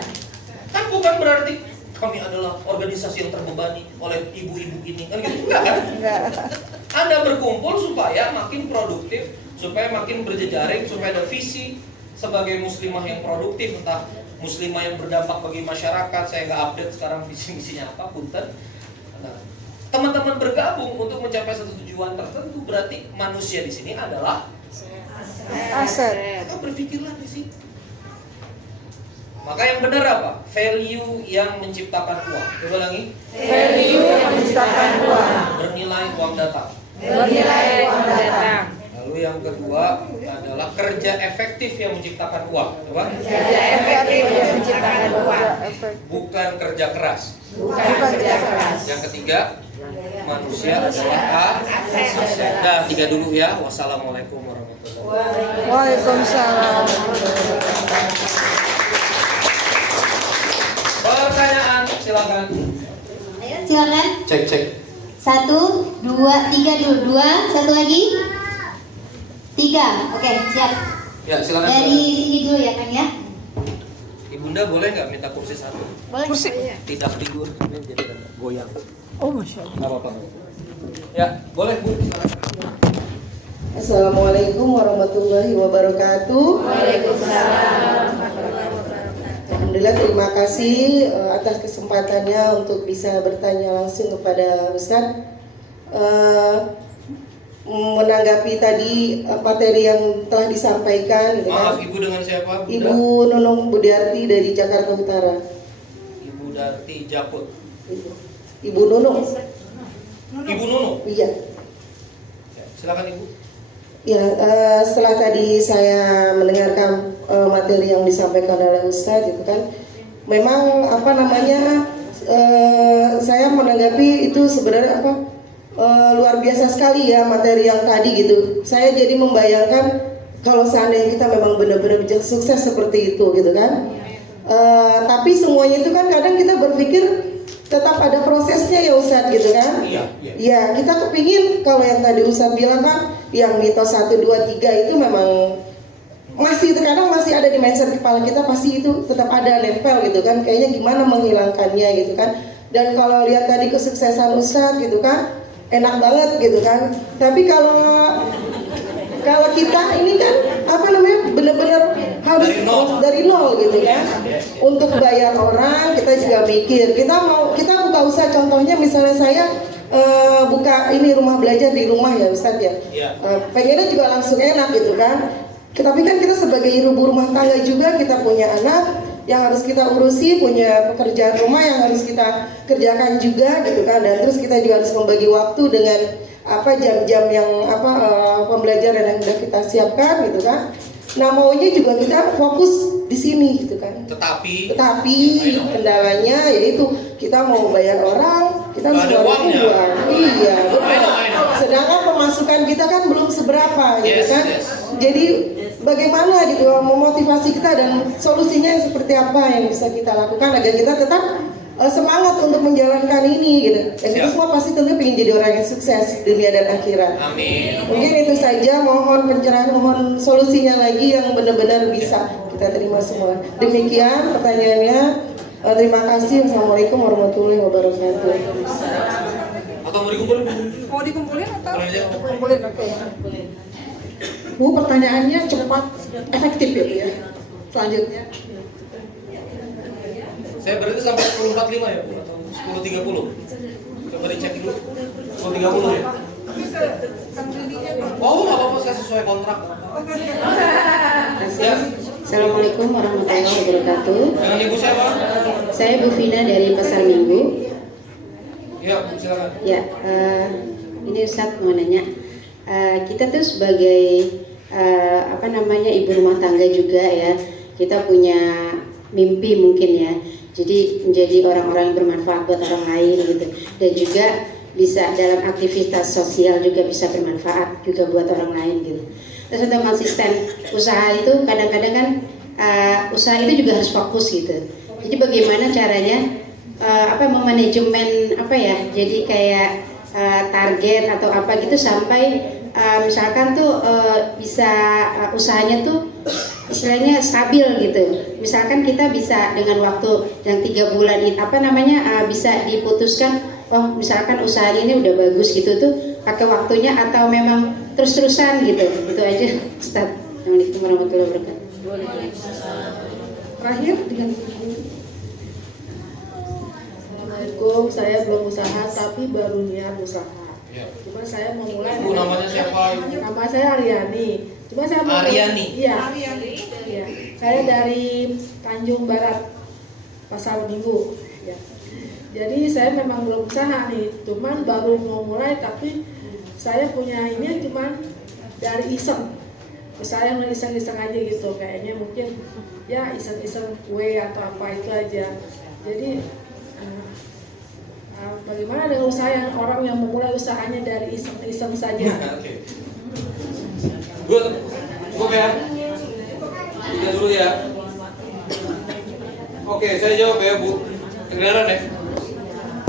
Kan bukan berarti kami adalah organisasi yang terbebani oleh ibu-ibu ini, kan gitu? Enggak kan? Enggak. Anda berkumpul supaya makin produktif, supaya makin berjejaring, supaya ada visi sebagai muslimah yang produktif, entah muslimah yang berdampak bagi masyarakat. Saya nggak update sekarang visi misinya apa, punten. Nah, teman-teman bergabung untuk mencapai satu tujuan tertentu, berarti manusia di sini adalah Aset. maka berpikirlah di situ. Maka yang benar apa? Value yang menciptakan uang. Coba lagi. Value yang menciptakan uang. Bernilai uang datang. Bernilai uang datang. Lalu yang kedua adalah kerja efektif yang menciptakan uang. Coba. Kerja efektif yang menciptakan uang. Bukan kerja keras. Bukan kerja keras. Yang ketiga, manusia adalah aset. Nah, 3 dulu ya. Wassalamualaikum warahmatullahi wabarakatuh. Waalaikumsalam. Pertanyaan silakan. Silakan. Cek. 1, 2, 3 dulu. 2, satu lagi. 3. Oke, siap. Ya, silakan. Dari sini dulu ya, Kang ya. Ibunda boleh nggak minta kursi satu? Boleh. Kursi. Tidak tidur, ini jadi goyang. Oh, Masya Allah. Nggak apa-apa. Ya, boleh Bu. Assalamualaikum warahmatullahi wabarakatuh. Waalaikumsalam. Alhamdulillah, terima kasih atas kesempatannya untuk bisa bertanya langsung kepada Ustadz. Menanggapi tadi materi yang telah disampaikan, gitu Maaf, kan? Ibu dengan siapa? Bunda? Ibu Nunung Budiarti dari Jakarta Utara. Ibu Darti Jakut. Ibu Nunung. Ibu Nunu. Iya. Ya, silakan Ibu. Ya, setelah tadi saya mendengarkan materi yang disampaikan oleh Ustadz, gitu kan, memang saya menanggapi itu sebenarnya luar biasa sekali ya materi yang tadi gitu. Saya jadi membayangkan kalau seandainya kita memang benar-benar bisa sukses seperti itu, gitu kan. Tapi semuanya itu kan kadang kita berpikir tetap ada prosesnya ya Ustadz, gitu kan. Iya. Ya, kita kepingin kalau yang tadi Ustadz bilang kan, yang mitos 1, 2, 3 itu memang terkadang masih ada di mindset kepala kita, pasti itu tetap ada nempel gitu kan. Kayaknya gimana menghilangkannya gitu kan. Dan kalau lihat tadi kesuksesan Ustadz gitu kan, enak banget gitu kan. Tapi kalau kita ini kan benar-benar harus dari nol gitu kan. Untuk bayar orang kita juga mikir. Kita buka usaha, contohnya misalnya saya buka ini rumah belajar di rumah ya Ustadz ya. Pengennya juga langsung enak gitu kan. Tapi kan kita sebagai ibu rumah tangga juga, kita punya anak yang harus kita urusi, punya pekerjaan rumah yang harus kita kerjakan juga gitu kan. Dan terus kita juga harus membagi waktu dengan jam-jam yang pembelajaran yang sudah kita siapkan gitu kan. Nah, maunya juga kita fokus di sini gitu kan. Tetapi kendalanya yaitu kita mau bayar orang, kita harus ada ngeluarin uangnya. uang. Iya, betul. I know. Sedangkan pemasukan kita kan belum seberapa gitu Yes, kan. yes. Jadi bagaimana gitu memotivasi kita dan solusinya yang seperti apa yang bisa kita lakukan agar kita tetap semangat untuk menjalankan ini gitu. Dan kita Siap. semua pasti tentu ingin jadi orang yang sukses dunia dan akhirat. Amin. Mungkin itu saja, mohon pencerahan, mohon solusinya lagi yang benar-benar bisa kita terima semua. Demikian pertanyaannya. Terima kasih. Assalamualaikum warahmatullahi wabarakatuh. Atau mau dikumpulin? Mau dikumpulin atau? Kumpulin aja. Kumpulin, oke. Bu, pertanyaannya cepat, efektif ya Bu ya. Selanjutnya. Saya berarti sampai 10.45 ya Bu atau 10.30? Coba dicek dulu. 10.30 ya? Oh, nggak apa-apa, saya sesuai kontrak. Ya, Assalamualaikum warahmatullahi wabarakatuh. dengan Ibu siapa? Saya Bu Vina dari Pasar Minggu. Ya, Bu, silakan. Ya, ini Ustadz mau nanya. Kita tuh sebagai ibu rumah tangga juga ya. Kita punya mimpi mungkin ya. Jadi menjadi orang-orang yang bermanfaat buat orang lain gitu. Dan juga bisa dalam aktivitas sosial juga bisa bermanfaat juga buat orang lain gitu. Terus untuk konsisten usaha itu kadang-kadang kan usaha itu juga harus fokus gitu. Jadi bagaimana caranya memanajemen jadi kayak target atau apa gitu sampai misalkan tuh bisa usahanya tuh istilahnya stabil gitu. Misalkan kita bisa dengan waktu yang 3 bulan bisa diputuskan, oh misalkan usahanya ini udah bagus gitu tuh pakai waktunya atau memang terus-terusan gitu. Itu aja Ustaz. Assalamualaikum warahmatullahi wabarakatuh. Terakhir dengan Assalamualaikum, saya belum usaha tapi baru niat usaha. Ya. Cuma saya mau mulai. Bu, namanya siapa? Nama saya Aryani. Cuma saya mau Aryani? Iya. Iya. Saya dari Tanjung Barat, Pasar Minggu. Ya. Jadi saya memang belum usaha nih, cuman baru mau mulai tapi saya punya ini cuman dari iseng. Saya iseng-iseng aja gitu, kayaknya mungkin ya iseng-iseng kue atau apa itu aja. Jadi bagaimana dengan usaha yang orang yang memulai usahanya dari iseng-iseng saja? Oke. Good. Cukup ya? Kita dulu ya. Oke, saya jawab ya Bu. Kedengaran ya?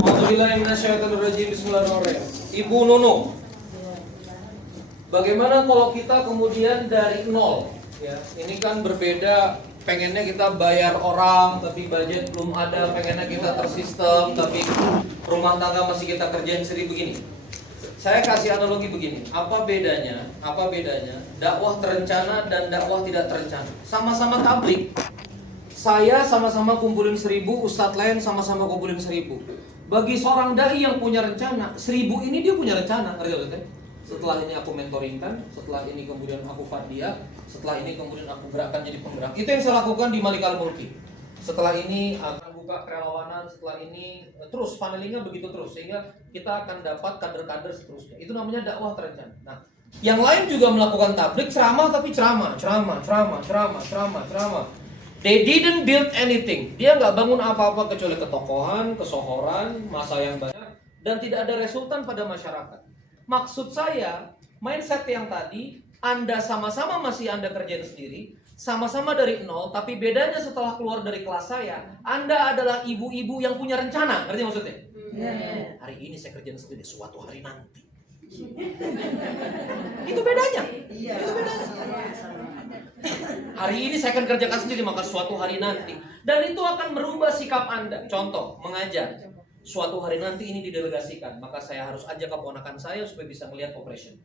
A'udzubillahiminasyaitonirrajim. Bismillahirrahmanirrahim. Ibu Nunu, bagaimana kalau kita kemudian dari nol? Ya, ini kan berbeda. Pengennya kita bayar orang, tapi budget belum ada. Pengennya kita tersistem, tapi rumah tangga masih kita kerjain sendiri begini. Saya kasih analogi begini. Apa bedanya? Dakwah terencana dan dakwah tidak terencana. Sama-sama tablik. Saya sama-sama kumpulin 1000, ustadz lain sama-sama kumpulin 1000. Bagi seorang dai yang punya rencana, 1000 ini dia punya rencana, ngerti maksudnya? Setelah ini aku mentoringkan, setelah ini kemudian aku fardiyah, setelah ini kemudian aku gerakkan jadi penggerak. Itu yang saya lakukan di Malikal Mulki. Setelah ini akan buka kerelawanan, setelah ini terus funnelingnya begitu terus, sehingga kita akan dapat kader-kader seterusnya. Itu namanya dakwah terencana. Nah, yang lain juga melakukan tablik, ceramah tapi ceramah. They didn't build anything. Dia nggak bangun apa-apa kecuali ketokohan, kesohoran, masa yang banyak, dan tidak ada resultan pada masyarakat. Maksud saya, mindset yang tadi, Anda sama-sama masih Anda kerjain sendiri, sama-sama dari nol, tapi bedanya setelah keluar dari kelas saya, Anda adalah ibu-ibu yang punya rencana. Ngerti maksudnya? Hari ini saya kerjain sendiri, suatu hari nanti. Itu bedanya. Hari ini saya akan kerjakan sendiri, maka suatu hari nanti. Dan itu akan merubah sikap Anda. Contoh, mengajar. Suatu hari nanti ini didelegasikan, maka saya harus ajak keponakan saya supaya bisa melihat operation.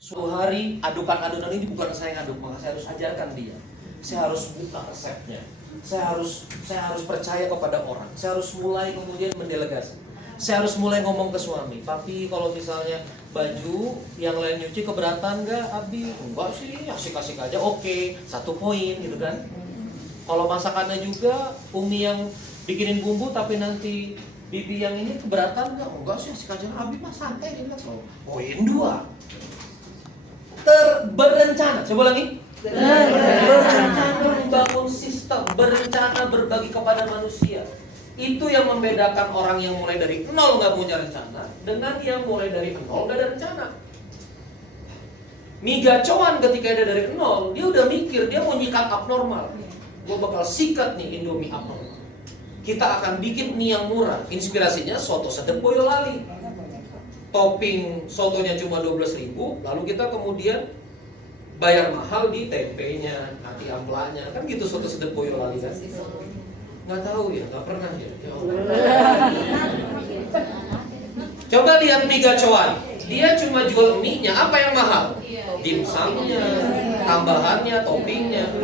Suatu hari adukan adonan ini bukan saya ngaduk, maka saya harus ajarkan dia. Saya harus buka resepnya. Saya harus percaya kepada orang. Saya harus mulai kemudian mendelegasi. Saya harus mulai ngomong ke suami, "Papi, kalau misalnya baju yang lain nyuci keberatan nggak, Abi?" "Enggak sih, asik-asik aja." "Oke, 1 poin," gitu kan. Kalau masakannya juga Umi yang bikinin bumbu tapi nanti Bibi yang ini keberatan nggak? "Enggak sih, asik aja." "Abi mah santai," dia bilang. Poin 2. Berencana. Coba lagi. Berencana membangun sistem, berencana berbagi kepada manusia. Itu yang membedakan orang yang mulai dari nol nggak punya rencana dengan yang mulai dari nol nggak ada rencana. Migacoan ketika dia dari nol, dia udah mikir dia mau nyikat abnormal. Gue bakal sikat nih Indomie abnormal. Kita akan bikin mie yang murah. Inspirasinya soto sedep Boyolali. Topping sotonya cuma 12.000, lalu kita kemudian bayar mahal di tempenya, nanti amplanya. Kan gitu soto sedep Boyolali kan? Nggak tahu ya, nggak pernah ya. Coba lihat mie gacoan. Dia cuma jual mie-nya, apa yang mahal? Dimsumnya, tambahannya, toppingnya.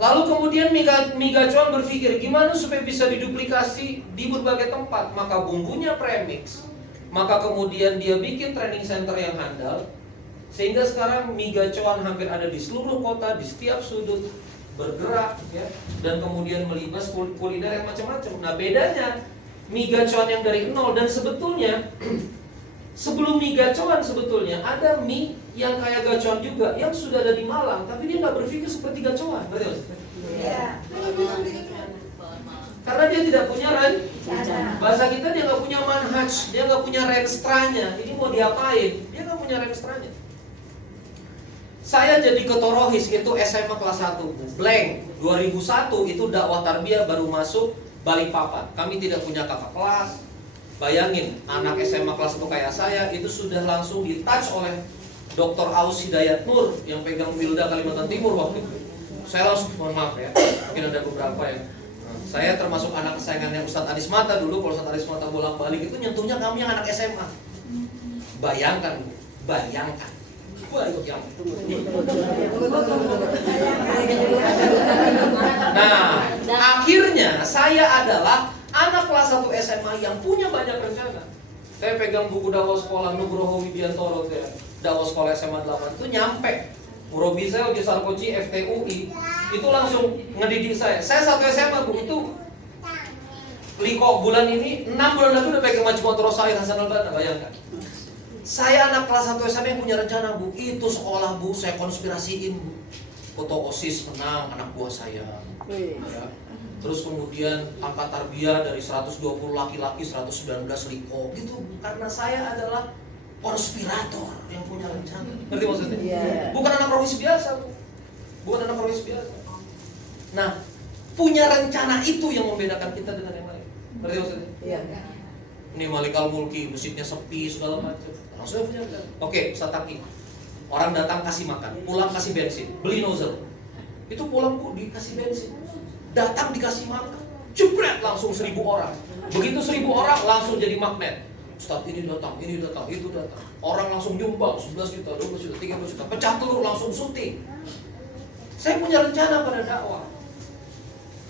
Lalu kemudian mie gacoan berpikir gimana supaya bisa diduplikasi di berbagai tempat. Maka bumbunya premix. Maka kemudian dia bikin training center yang handal. Sehingga sekarang mie gacoan hampir ada di seluruh kota, di setiap sudut, bergerak ya, dan kemudian melibas kuliner yang macam-macam. Nah, bedanya mie gacoan yang dari nol, dan sebetulnya sebelum mie gacoan sebetulnya ada mie yang kayak gacoan juga yang sudah ada di Malang, tapi dia nggak berpikir seperti gacoan, betul? Iya. Karena dia tidak punya bahasa kita, dia nggak punya manhaj, dia nggak punya renstranya. Ini mau diapain? Dia nggak punya renstranya. Saya jadi ketorohis itu SMA kelas 1, blank. 2001 itu dakwah tarbiyah baru masuk Balikpapan. Kami tidak punya kakak kelas. Bayangin, anak SMA kelas 1 kayak saya itu sudah langsung di-touch oleh Dr. Aus Hidayat Nur yang pegang Wilda Kalimantan Timur waktu itu. Saya langsung, mohon maaf ya, mungkin ada beberapa ya. Saya termasuk anak kesayangannya Ustadz Anis Mata dulu. Kalau Ustadz Anis Mata bolak-balik itu nyentuhnya kami yang anak SMA. Bayangkan. Nah, akhirnya saya adalah anak kelas 1 SMA yang punya banyak rencana. Saya pegang buku dakwah sekolah Nugroho Widiantoro, dakwah sekolah SMA 8 itu nyampe. Murobi saya Uji Sarkoci FTUI itu langsung ngedidik saya. Saya 1 SMA Bu, itu Liko bulan ini 6 bulan lagi udah pegang Majmu'at Rasail Hasan al-Banna, bayangkan. Saya anak kelas 1 SMA yang punya rencana Bu. Itu sekolah Bu, saya konspirasiin Bu. Foto OSIS menang anak buah saya ya. Terus kemudian angka tarbiyah dari 120 laki-laki 119 liko gitu. Karena saya adalah konspirator yang punya rencana. Ngerti maksudnya? Bukan anak rohis biasa Bu. Bukan anak rohis biasa. Nah, punya rencana itu yang membedakan kita dengan yang lain. Ngerti maksudnya? Iya. Ini Malikal Mulki, masjidnya sepi segala macam. Langsung punya. Oke, Ustaz Taki. Orang datang kasih makan, pulang kasih bensin, beli nozzle. Itu pulang Bu dikasih bensin. Datang dikasih makan, jebret langsung 1.000 orang. Begitu 1.000 orang langsung jadi magnet. Ustaz ini datang, itu datang. Orang langsung nyumbang 11 juta, 12 juta, 13 juta. Pecah telur langsung syuting. Saya punya rencana pada dakwah.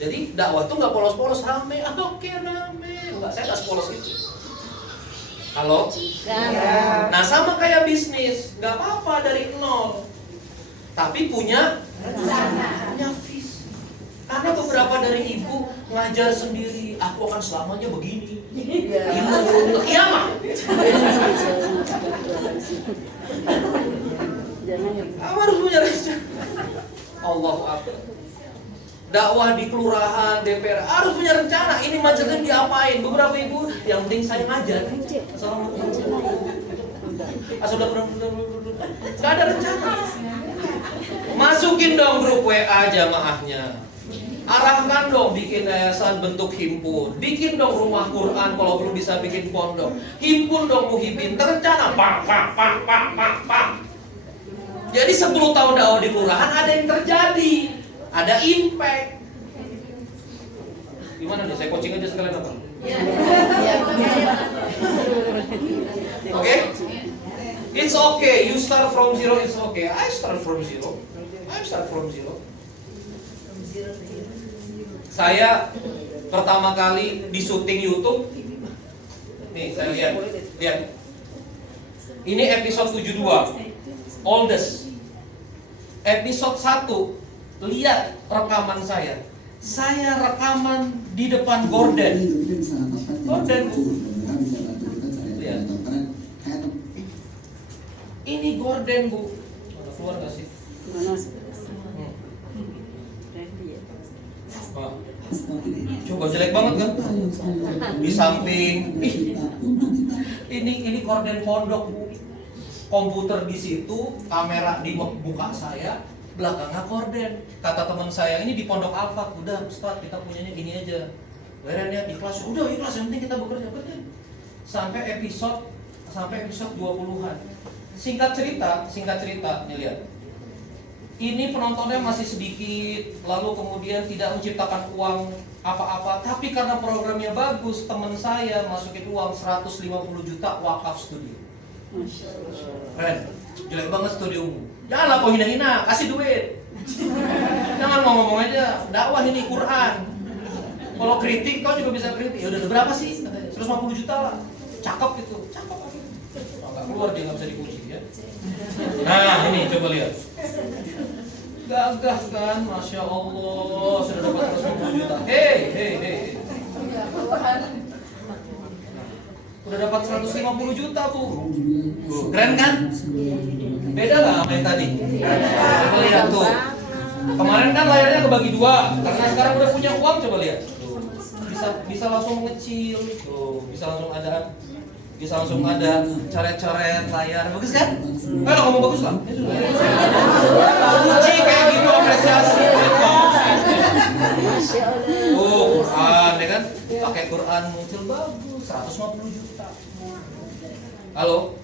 Jadi dakwah tuh nggak polos-polos, rame, oke rame. Enggak, saya nggak sepolos itu. Halo? Ya. Nah sama kayak bisnis, nggak apa-apa dari nol. Tapi punya punya visi. Karena beberapa dari ibu ngajar sendiri, aku akan selamanya begini. Ilmu kiamat. Kamu harus punya rencana. Allahu Akbar. Dakwah di kelurahan, DPR harus punya rencana. Ini majelis diapain? Beberapa ibu, yang penting saya ngajar. Gak ada rencana. Masukin dong grup WA jamaahnya. Arahkan dong bikin yayasan bentuk himpun. Bikin dong rumah Quran kalau perlu bisa bikin pondok. Himpun dong muhibin. Terencana. Pak. Jadi 10 tahun dakwah di kelurahan ada yang terjadi. Ada impact. Gimana nih? Saya coaching aja sekalian apa? Oke? It's okay. You start from zero. It's okay. I start from zero. Saya pertama kali di syuting YouTube. Nih, saya lihat. Ini episode 72. Oldest. Episode 1. Lihat rekaman saya. Saya rekaman di depan gorden. Lihat. Ini gorden, Bu. Keluar nggak sih? Coba jelek banget kan? Di samping. Ini gorden pondok, Bu. Komputer di situ, kamera di muka saya. Belakangnya korden. Kata teman saya, ini di pondok Alfat. Udah Ustaz, kita punyanya gini aja. Bayarannya ikhlas. Udah ikhlas, yang penting kita bekerja. Betul. Sampai episode 20-an. Singkat cerita, nih lihat. Ini penontonnya masih sedikit, lalu kemudian tidak menciptakan uang apa-apa. Tapi karena programnya bagus, teman saya masukin uang 150 juta wakaf studio. Keren. Jelek banget studiomu. Janganlah kau hina-hina, kasih duit. Jangan ngomong aja, dakwah ini Quran. Kalau kritik, kau juga bisa kritik. Ya udah berapa sih? 150 juta lah. Cakep gitu. Cakep. Enggak keluar dia, nggak bisa dikunci ya. Nah, ini coba lihat. Gagah kan, Masya Allah. Sudah dapat 150 juta. Hei. Udah dapat 150 juta tuh. Keren kan? Beda nggak sama yang tadi? Coba lihat tuh. Kemarin kan layarnya kebagi 2. Karena sekarang udah punya uang, coba lihat. Bisa langsung mengecil. Tuh, bisa langsung ada coret-coret layar. Bagus kan? Kalau ngomong bagus lah. Kunci kayak gitu apresiasi. Quran ya kan? Pakai Quran muncul bagus. 150 juta. Halo?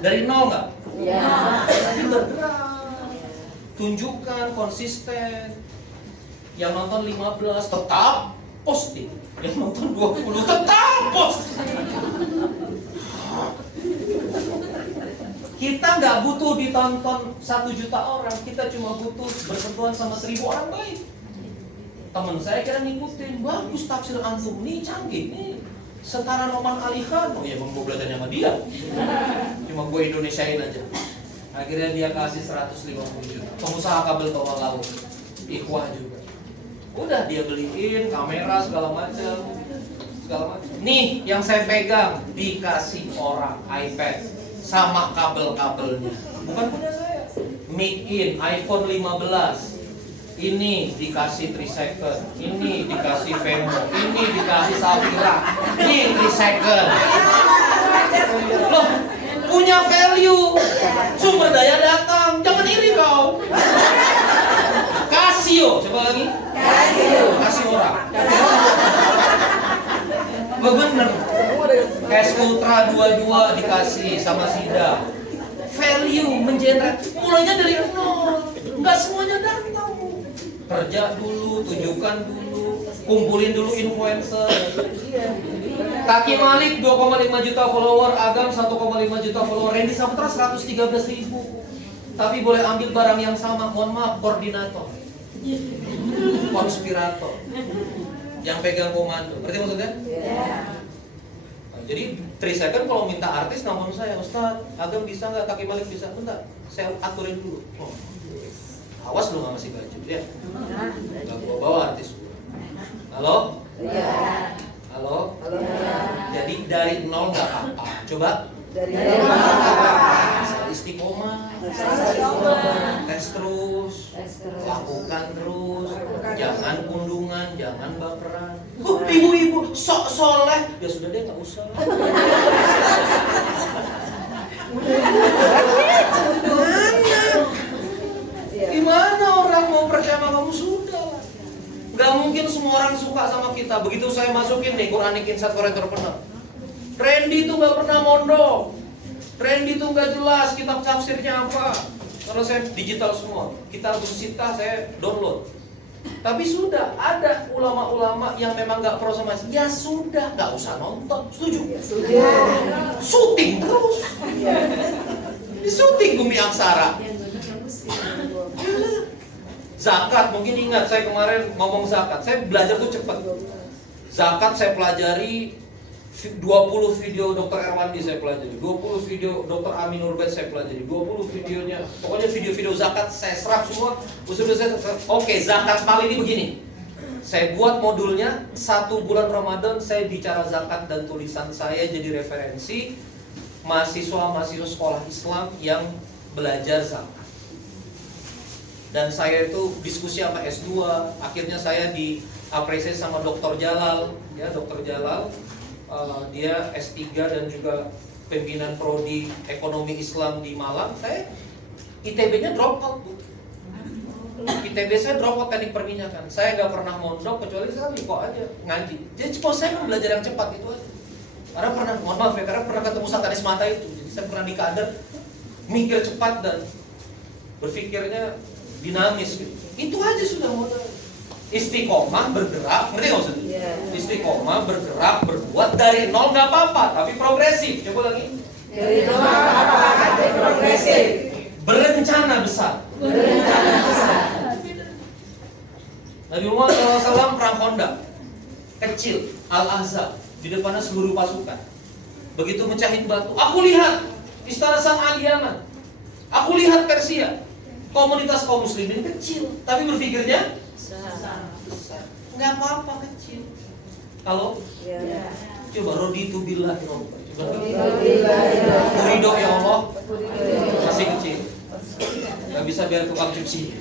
Dari nol nggak? Tapi bergerak. Tunjukkan konsisten. Yang nonton 15 tetap posting. Yang nonton 20 tetap posting. Kita nggak butuh ditonton 1 juta orang. Kita cuma butuh bersentuhan sama 1.000 orang baik. Temen saya kira ngikutin. Bagus tafsir antum nih, canggih nih. Setara Noman Ali Khan. Oh iya, gue belajarnya sama dia. Cuma gue Indonesiain aja. Akhirnya dia kasih 150 juta. Pengusaha kabel bawah laut, ikhwah juga. Udah dia beliin kamera segala macam. Nih yang saya pegang dikasih orang iPad sama kabel-kabelnya. Bukan punya saya. Mic in iPhone 15. Ini dikasih 3 second, ini dikasih Venmo, ini dikasih Safira, ini 3 second. Loh, punya value, sumber daya datang, jangan iri kau. Casio, coba lagi. Casio orang. Bener. Es Ultra 22 dikasih sama Sida. Value mengenerate mulainya dari nol. Nggak semuanya datang. Kerja dulu, tunjukkan dulu, kumpulin dulu influencer. Kaki Malik 2,5 juta follower, Agam 1,5 juta follower, Randy Saputra 113.000. Tapi boleh ambil barang yang sama, mohon maaf, koordinator, konspirator, yang pegang komando. Berarti maksudnya? Nah, jadi 3 second kalau minta artis namun saya, Ustaz, Agam bisa nggak, Kaki Malik bisa? Bentar, saya aturin dulu. Oh, awas lu nggak masih baju, ya? Nggak gua bawa artis. Halo? Halo? Jadi dari nol nggak apa-apa. Coba. Dari nol nggak apa-apa. Istiqomah. Tes terus. Lakukan terus. Jangan kundungan, jangan baperan. Ibu-ibu sok soleh. Ya sudah deh, nggak usah. Gimana orang mau percaya sama kamu? Sudah. Gak mungkin semua orang suka sama kita. Begitu saya masukin nih Quranic Insight for Entrepreneur, Randy itu gak pernah mondok, Randy itu gak jelas kitab tafsirnya apa. Kalau saya digital semua, kita bersita saya download. Tapi sudah ada ulama-ulama yang memang gak pro sama saya. Ya sudah, gak usah nonton. Setuju? Syuting terus. Syuting Bumi Aksara. Zakat, mungkin ingat saya kemarin ngomong zakat. Saya belajar tuh cepat. Zakat saya pelajari 20 video Dr. Erwandi saya pelajari, 20 video Dr. Amin Urbet saya pelajari, 20 videonya. Pokoknya video-video zakat saya serap semua. Usul saya, oke, zakat kali ini begini. Saya buat modulnya 1 bulan Ramadan saya bicara zakat dan tulisan saya jadi referensi mahasiswa-mahasiswa sekolah Islam yang belajar zakat. Dan saya itu diskusi sama S2, akhirnya saya diapresiasi sama Dr. Jalal, ya Dr. Jalal, dia S3 dan juga pimpinan prodi ekonomi Islam di Malang. Saya ITB-nya drop out, Bu. ITB saya drop out teknik perminyakan. Saya nggak pernah mondok kecuali saya kok aja ngaji. Jadi kalau saya mau belajar yang cepat itu aja. Karena pernah, mohon maaf ya, karena pernah ketemu Satanis Mata itu. Jadi saya pernah di kader, mikir cepat dan berpikirnya dinamis gitu. Itu aja sudah modal. Istiqomah bergerak, ngerti nggak maksudnya? Istiqomah bergerak, berbuat dari nol nggak apa-apa, tapi progresif. Coba lagi. Dari nol nggak apa-apa, tapi progresif. Berencana besar. Berencana besar. Nabi Muhammad SAW perang Honda, kecil, Al-Ahzab, di depannya seluruh pasukan. Begitu mecahin batu, aku lihat istana Sang Aliyaman, aku lihat Persia. Komunitas kaum muslimin kecil, tapi berpikirnya besar. Nggak apa-apa kecil. Kalau coba roditu billahi robba. Coba ridho ya Allah masih kecil. Nggak bisa biar tukang cuci,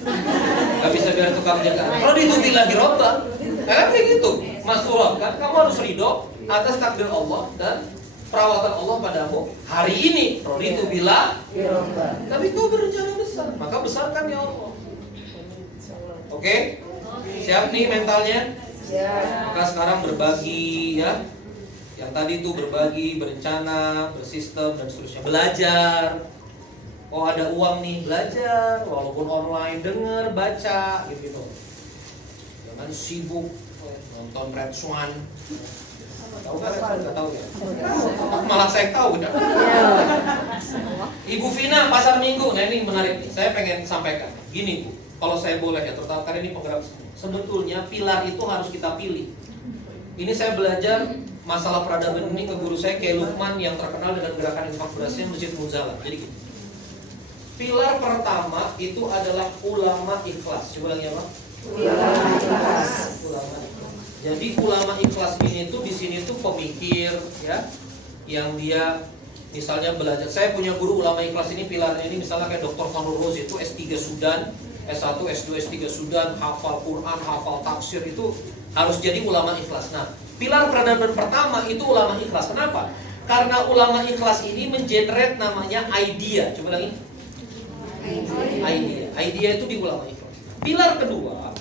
nggak bisa biar tukang jaga. Roditu billahi robba. Kayak gitu, Mas Turab kan, kamu harus ridho atas takdir Allah dan perawatan Allah padamu hari ini. Roditu billahi robba. Tapi kau berencana besar, maka besarkan ya Allah. Oke? Siap nih mentalnya? Maka sekarang berbagi ya. Yang tadi itu berbagi, berencana, bersistem dan seterusnya. Belajar. Oh ada uang nih, belajar. Walaupun online, denger, baca gitu. Jangan sibuk nonton Red Swan. Tahu kan? Nggak tahu ya? Malah saya tahu kan? Ibu Vina pasar Minggu. Nah ini menarik nih. Saya pengen sampaikan. Gini Bu, kalau saya boleh ya, terutama karena ini penggerak. Sebetulnya pilar itu harus kita pilih. Ini saya belajar masalah peradaban ini ke guru saya Kiai Lukman yang terkenal dengan gerakan infak berasnya Masjid Munzalah. Jadi gini. Pilar pertama itu adalah ulama ikhlas. Coba lagi apa? Ulama ikhlas. Ulama ikhlas. Jadi ulama ikhlas ini tuh di sini tuh pemikir ya, yang dia misalnya belajar. Saya punya guru ulama ikhlas ini pilarnya ini misalnya kayak Dr. Fanur Rozi itu S3 Sudan, S1, S2, S3 Sudan, hafal Quran, hafal tafsir, itu harus jadi ulama ikhlas. Nah, pilar peradaban pertama itu ulama ikhlas. Kenapa? Karena ulama ikhlas ini mengenerate namanya idea. Coba lagi. Idea itu di ulama ikhlas. Pilar kedua,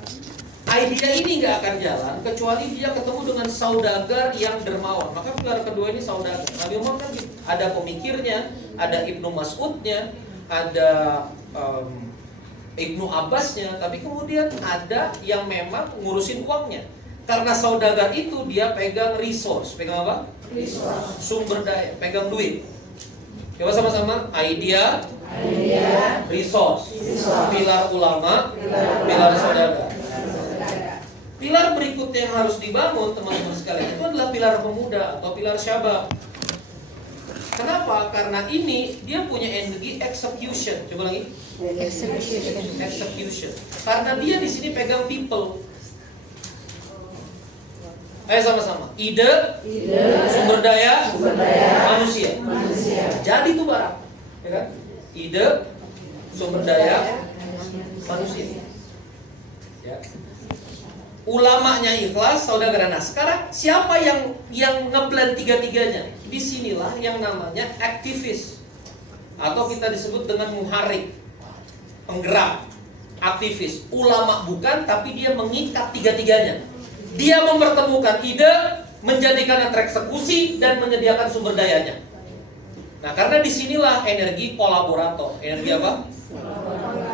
idea ini nggak akan jalan kecuali dia ketemu dengan saudagar yang dermawan. Maka pilar kedua ini saudagar. Nabi Muhammad kan gitu. Ada pemikirnya, ada Ibnu Mas'udnya, ada Ibnu Abbasnya, tapi kemudian ada yang memang ngurusin uangnya. Karena saudagar itu dia pegang resource, pegang apa? Resource. Sumber daya, pegang duit. Coba sama-sama, idea, resource, pilar ulama, pilar saudagar. Pilar berikutnya yang harus dibangun teman-teman sekalian itu adalah pilar pemuda atau pilar syabab. Kenapa? Karena ini dia punya energi execution. Coba lagi. Execution. Karena dia di sini pegang people. Ayo sama-sama. Ide, sumber daya, manusia. Jadi itu barang, ya kan? Ide, sumber daya, manusia. Ya. Ulamanya ikhlas, saudagar. Nah, sekarang siapa yang ngeblend tiga-tiganya? Disinilah yang namanya aktivis, atau kita disebut dengan muharik, penggerak, aktivis. Ulama bukan, tapi dia mengikat tiga-tiganya. Dia mempertemukan ide, menjadikan yang tereksekusi, dan menyediakan sumber dayanya. Nah, karena disinilah energi kolaborator. Energi apa?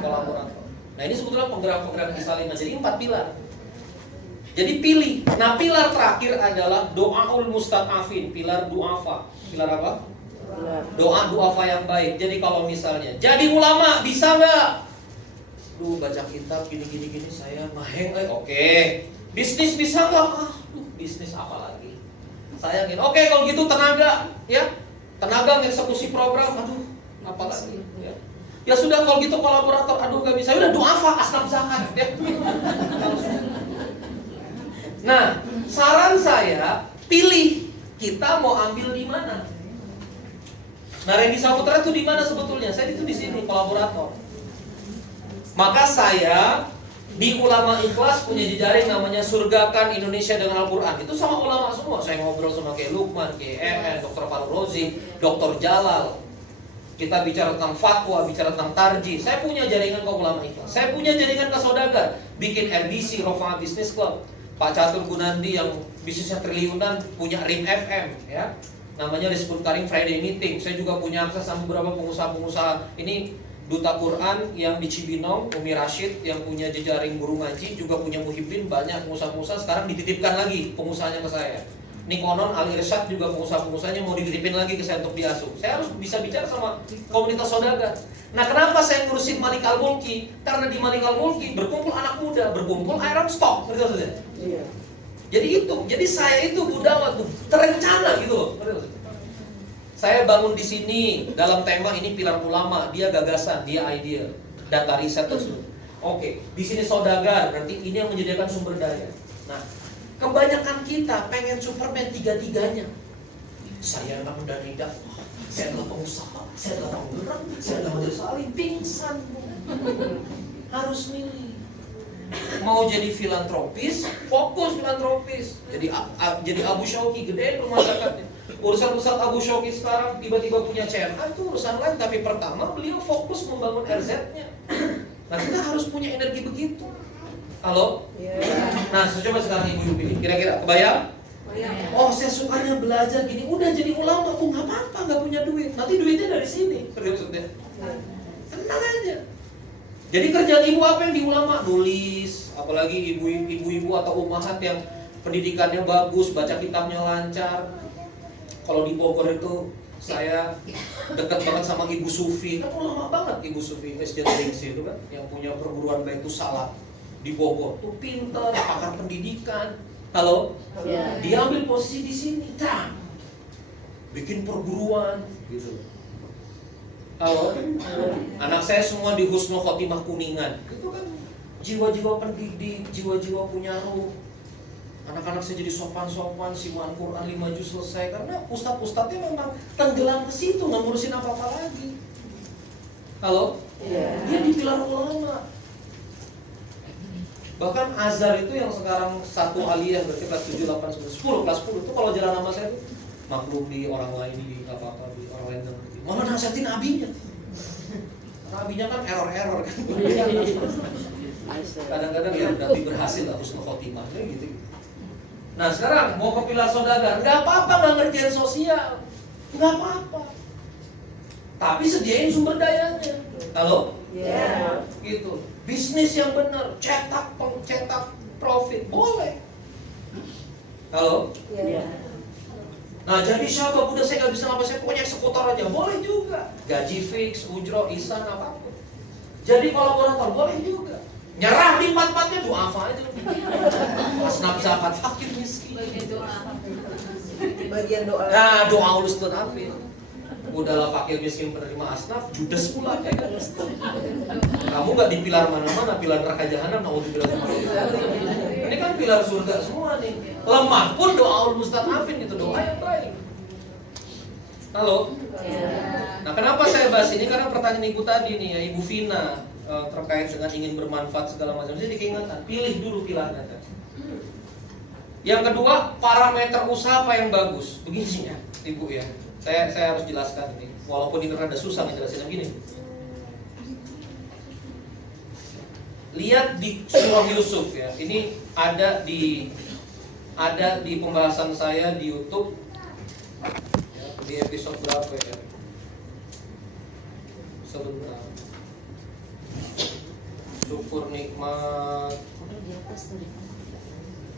Kolaborator. Nah, ini sebetulnya penggerak-penggerak kesalinan. Jadi 4 pilar. Jadi pilih. Nah, pilar terakhir adalah doaul mustad'afin, pilar duafa. Pilar apa? Doa duafa yang baik. Jadi kalau misalnya jadi ulama bisa nggak? Baca kitab gini saya maheng. Oke. Bisnis bisa nggak? Bisnis apa lagi? Sayangin. Oke, kalau gitu tenaga, ya. Tenaga mengeksekusi program. Aduh, apa lagi? Ya sudah, kalau gitu kolaborator. Aduh, nggak bisa. Udah duafa, asnaf zakat. Ya. Nah, saran saya pilih kita mau ambil di mana. Nah, Randy Saputra itu di mana sebetulnya? Saya itu di sini kolaborator. Maka saya di Ulama Ikhlas punya jejaring namanya Surgakan Indonesia dengan Al-Quran. Itu sama ulama semua. Saya ngobrol sama Kiai Lukman, Kiai Dr. Farul Rozi, Dr. Jalal. Kita bicara tentang fatwa, bicara tentang tarjih. Saya punya jaringan ke Ulama Ikhlas. Saya punya jaringan ke saudagar. Bikin RBC, Rofa Business Club. Pak Catur Gunandi yang bisnisnya triliunan punya RIM FM, ya. Namanya disebut Karim Friday Meeting. Saya juga punya akses sama beberapa pengusaha-pengusaha. Ini Duta Quran yang di Cibinong, Umi Rashid yang punya jejaring guru ngaji, juga punya Muhibbin, banyak pengusaha-pengusaha sekarang dititipkan lagi pengusahanya ke saya. Ini konon Al Irsyad juga pengusaha-pengusahanya mau dititipin lagi ke saya untuk diasuh. Saya harus bisa bicara sama komunitas saudagar. Nah, kenapa saya ngurusin Malik Al Mulki? Karena di Malik Al Mulki berkumpul anak muda, berkumpul Iron Stock, ngerti maksudnya? Iya. Jadi saya itu budaya tuh terencana gitu loh. Saya bangun di sini dalam tema ini pilar ulama, dia gagasan, dia idea, data riset tersebut. Oke, di sini saudagar, nanti ini yang menyediakan sumber daya. Nah, kebanyakan kita pengen Superman tiga-tiganya. Saya memang dari dakwah, saya adalah pengusaha, saya adalah penggerak, saya adalah majelis alim, pingsan. Harus milih. Mau jadi filantropis, fokus filantropis. Jadi Abu Syauqi, gedein rumah zakatnya. Urusan Ustaz Abu Syauqi sekarang tiba-tiba punya CMA itu urusan lain, tapi pertama beliau fokus membangun RZ-nya. Nah, kita harus punya energi begitu. Halo? Nah, coba sekarang ibu-ibu pilih. Kira-kira kebayang? Oh, saya sukanya belajar gini. Udah jadi ulama, nggak apa-apa, nggak punya duit. Nanti duitnya dari sini. Maksudnya? Tenang aja. Jadi kerjaan ibu apa yang di ulama? Nulis. Apalagi ibu-ibu atau umahat yang pendidikannya bagus, baca kitabnya lancar. Kalau di Bogor itu saya dekat banget sama Ibu Sufi. Kan lama banget Ibu Sufi Masjid Ringsi itu kan, yang punya perguruan Baitus Salam di Bogor. Tuh pintar, pakar pendidikan. Halo? Ya. Dia ambil posisi di sini. Bikin perguruan gitu. Halo? Anak saya semua di Husnul Khotimah Kuningan. Itu kan jiwa-jiwa pendidik, jiwa-jiwa punya ruh. Anak-anak saya jadi sopan-sopan, simaan Quran 5 juz selesai. Karena ustadz-ustadznya memang tenggelam ke situ, nggak ngurusin apa-apa lagi. Halo? Dia di pilar ulama. Bahkan Azhar itu yang sekarang satu aliyah, berarti kelas 7, 8, 9, 10, kelas 10 itu kalau jalan nama saya itu maklum di orang lain, di apa-apa, di orang lain dan malah nasihatin abinya. Karena abinya kan error-error kan. Kadang-kadang ya berarti berhasil husnul khotimah gitu. Nah sekarang mau ke pilar saudagar, nggak apa-apa nggak ngerjain sosial, nggak apa-apa. Tapi sediain sumber dayanya. Halo? Gitu. Bisnis yang benar, cetak profit, boleh. Halo? Nah jadi siapa udah saya nggak bisa apa saya pokoknya eksekutor aja, boleh juga. Gaji fix, ujroh, ihsan apapun. Jadi kolaborator boleh juga. Nyerah di empat-empatnya doa apa aja. Asnaf zakat fakir miskin. Bagian doa. Nah doa ulus tuh nafil. Udahlah fakir miskin penerima asnaf, judes pula kayak kan. Kamu nggak di pilar mana-mana, pilar neraka jahanam, naudzubillah. Ini kan pilar surga semua nih. Lemah pun doa ulus mustadafin itu doa yang baik. Halo. Nah kenapa saya bahas ini? Karena pertanyaan ibu tadi nih ya, Ibu Vina terkait dengan ingin bermanfaat segala macam. Jadi keingatan, pilih dulu pilarnya. Yang kedua, parameter usaha apa yang bagus? Begini ya, Ibu ya. Saya harus jelaskan ini, walaupun ini rada susah ngejelasinnya gini. Lihat di surah Yusuf ya. Ini ada di pembahasan saya di YouTube ya, di episode berapa ya? Sebentar. Syukur nikmat,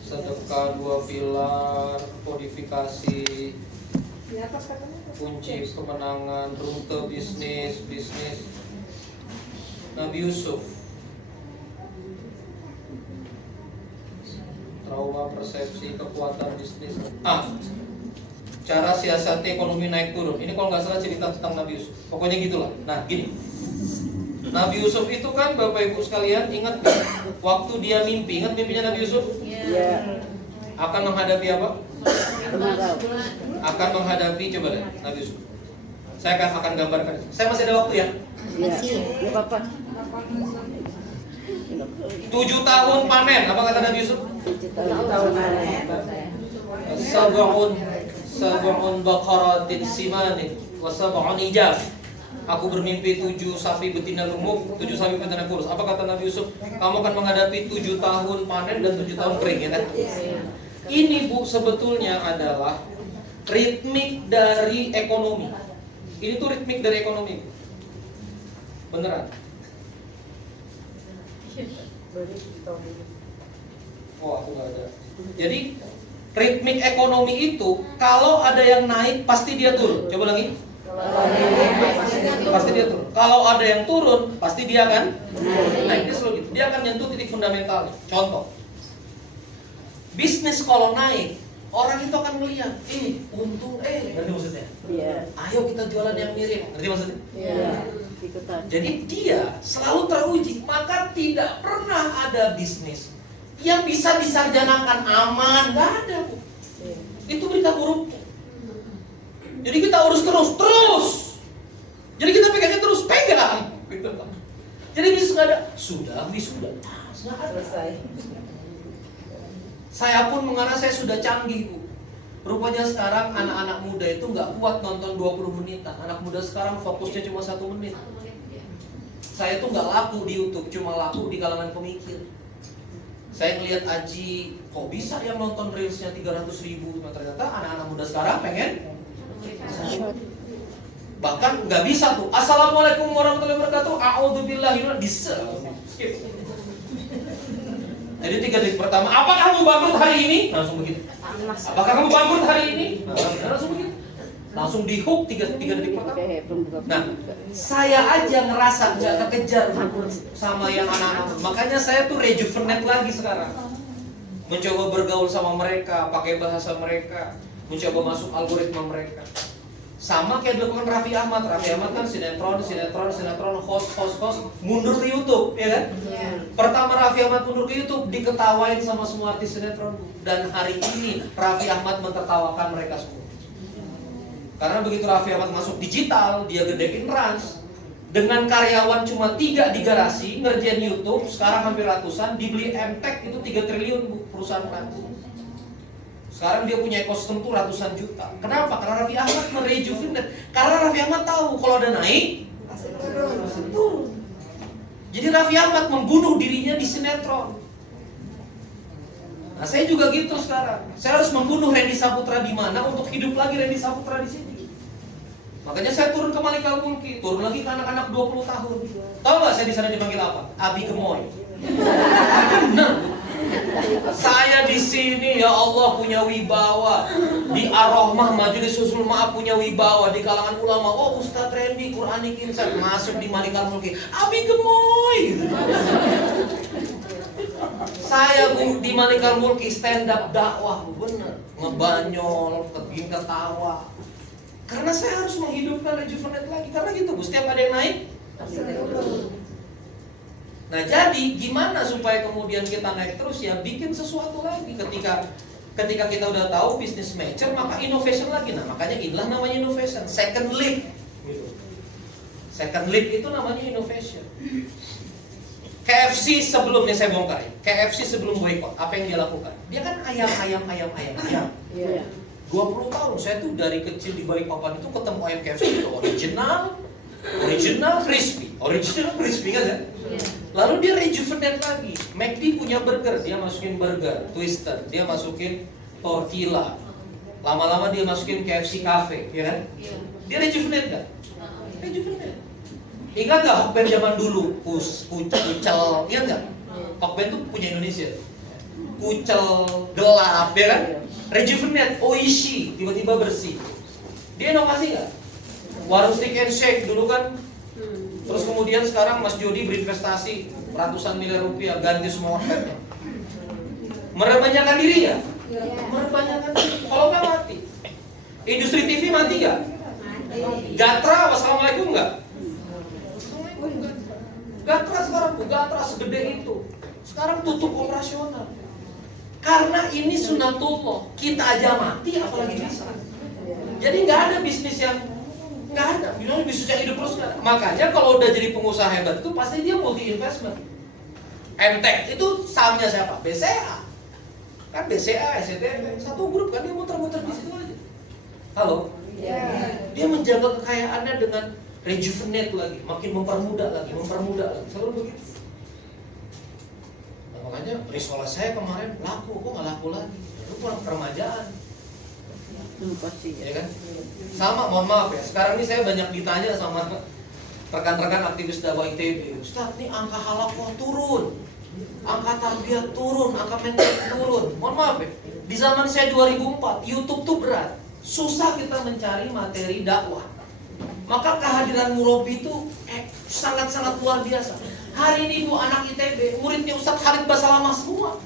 sedekah 2 pilar, kodifikasi, Di atas katanya. kunci kemenangan, rute bisnis. Nabi Yusuf, trauma, persepsi, kekuatan bisnis. Cara siasati ekonomi naik turun. Ini kalau nggak salah cerita tentang Nabi Yusuf. Pokoknya gitulah. Nah gini, Nabi Yusuf itu kan Bapak Ibu sekalian ingat gak? Waktu dia mimpi, ingat mimpinya Nabi Yusuf? Iya. Akan menghadapi apa? Akan menghadapi, coba deh Nabi Yusuf. Saya akan gambarkan. Saya masih ada waktu ya? Masih. 7 tahun panen. Apa kata Nabi Yusuf? 7 tahun panen. Sab'un baqaratin simanin wa sab'un ijaf. Aku bermimpi 7 sapi betina gemuk, 7 sapi betina kurus. Apa kata Nabi Yusuf? Kamu akan menghadapi 7 tahun panen dan 7 tahun kering, ya kan? Ini Bu sebetulnya adalah ritmik dari ekonomi. Ini tuh ritmik dari ekonomi. Beneran. Oh, aku nggak ada. Jadi ritmik ekonomi itu kalau ada yang naik pasti dia turun. Coba lagi. Pasti dia turun. Kalau ada yang turun, pasti dia akan naik. Dia selalu gitu. Dia akan nyentuh titik fundamentalnya. Contoh, bisnis kalau naik, orang itu akan melihat, untung, ngerti maksudnya? Iya. Ayo kita jualan yang mirip, ngerti maksudnya? Iya. Jadi dia selalu teruji, maka tidak pernah ada bisnis yang bisa disarjanakan aman, nggak ada. Bu. Itu berita buruk. Jadi kita urus terus. Jadi kita pegangnya terus, pegang. Gitu. Jadi bisnis nggak ada, sudah. Selesai. Saya pun mengarah saya sudah canggih Bu. Rupanya sekarang anak-anak muda itu nggak kuat nonton 20 menitan. Anak muda sekarang fokusnya cuma 1 menit. Saya tuh nggak laku di YouTube, cuma laku di kalangan pemikir. Saya ngelihat Aji, kok bisa yang nonton reelsnya 300.000. Nah, ternyata anak-anak muda sekarang pengen. Bahkan nggak bisa tuh. Assalamualaikum warahmatullahi wabarakatuh. A'udzubillahi skip. Jadi 3 detik pertama, apakah kamu bangkrut hari ini? Langsung begitu. Apakah kamu bangkrut hari ini? Langsung begitu. Langsung di hook 3 detik pertama. Nah, saya aja ngerasa nggak kekejar sama yang anak-anak. Makanya saya tuh rejuvenate lagi sekarang. Mencoba bergaul sama mereka, pakai bahasa mereka, mencoba masuk algoritma mereka. Sama kayak dilakukan Raffi Ahmad. Raffi Ahmad kan sinetron, host, mundur ke YouTube, ya kan? Pertama Raffi Ahmad mundur ke YouTube, diketawain sama semua artis sinetron. Dan hari ini Raffi Ahmad mentertawakan mereka semua. Karena begitu Raffi Ahmad masuk digital, dia gedein Rans. Dengan karyawan cuma 3 di garasi, ngerjain YouTube, sekarang hampir ratusan, dibeli MTech itu 3 triliun Bu, perusahaan Rans. Sekarang dia punya ekosistem tuh ratusan juta. Kenapa? Karena Raffi Ahmad merejuvenate. Karena Raffi Ahmad tahu kalau ada naik, turun. Jadi Raffi Ahmad membunuh dirinya di sinetron. Nah, saya juga gitu sekarang. Saya harus membunuh Randy Saputra di mana untuk hidup lagi Randy Saputra di sini. Makanya saya turun ke Malika Mulki, turun lagi ke anak-anak 20 tahun. Tahu nggak saya di sana dipanggil apa? Abi Gemoy. Nah, saya di sini ya Allah punya wibawa. Di Ar-Rahmah Majelis Usul Maaf punya wibawa. Di kalangan ulama, oh Ustadz Randy Quranic Insight masuk di Malika Mulki. Abi Gemoy. Saya di Malikal Mulki stand up dakwah, bener, ngebanyol, bikin ketawa. Karena saya harus menghidupkan Rejuvenate lagi. Karena gitu, Bu, setiap ada yang naik. Nah, jadi gimana supaya kemudian kita naik terus ya? Bikin sesuatu lagi. Ketika kita udah tahu bisnis mature, maka innovation lagi. Nah, makanya inilah namanya innovation. Second leap. Gitu. Second leap itu namanya innovation. KFC sebelumnya saya bongkar ya. KFC sebelum boykot, apa yang dia lakukan? Dia kan ayam. Iya. 20 tahun saya tuh dari kecil di Balikpapan itu ketemu ayam KFC itu original crispy kan ya? Lalu dia rejuvenate lagi. McD punya burger, dia masukin burger, twister, dia masukin tortilla. Lama-lama dia masukin KFC cafe, ya kan? Dia rejuvenate nggak? Rejuvenate. Ingat gak Hokben zaman dulu? Kucel, ingat gak? Hokben tuh punya Indonesia. Kucel, gelap, ya kan? Rejuvenate, Oishi, tiba-tiba bersih. Dia inovasi gak? Warung Stick and Shake dulu kan. Terus kemudian sekarang Mas Jody berinvestasi ratusan miliar rupiah, ganti semua Hokbennya. Merebanyakan diri ya? Merebanyakan diri, kalau nggak mati. Industri TV mati gak? Gatra, wassalamualaikum gak? Gatra sekarang, Gatra segede itu. Sekarang tutup operasional. Karena ini sunatullah. Kita aja mati, apalagi bisa. Jadi nggak ada bisnis yang nggak ada. Bisnis yang hidup terus nggak ada. Makanya kalau udah jadi pengusaha hebat itu pasti dia multi investment. MTEK itu sahamnya siapa? BCA. Kan BCA, SCTV, satu grup kan dia muter-muter di situ aja. Halo? Dia menjaga kekayaannya dengan rejuvenate lagi, makin mempermudah lagi, selalu begitu. Nah, makanya risoles saya kemarin laku, kok nggak laku lagi? Itu kurang peremajaan. Ya kan? Sama, mohon maaf ya. Sekarang ini saya banyak ditanya sama rekan-rekan aktivis dakwah ITB. Ustaz, ini angka halakoh turun, angka tarbiyah turun, angka mental turun. Mohon maaf ya. Di zaman saya 2004, YouTube tuh berat, susah kita mencari materi dakwah. Maka kehadiran Murabi itu sangat-sangat luar biasa. Hari ini Bu anak ITB, muridnya Ustadz Khalid Basalamah semua.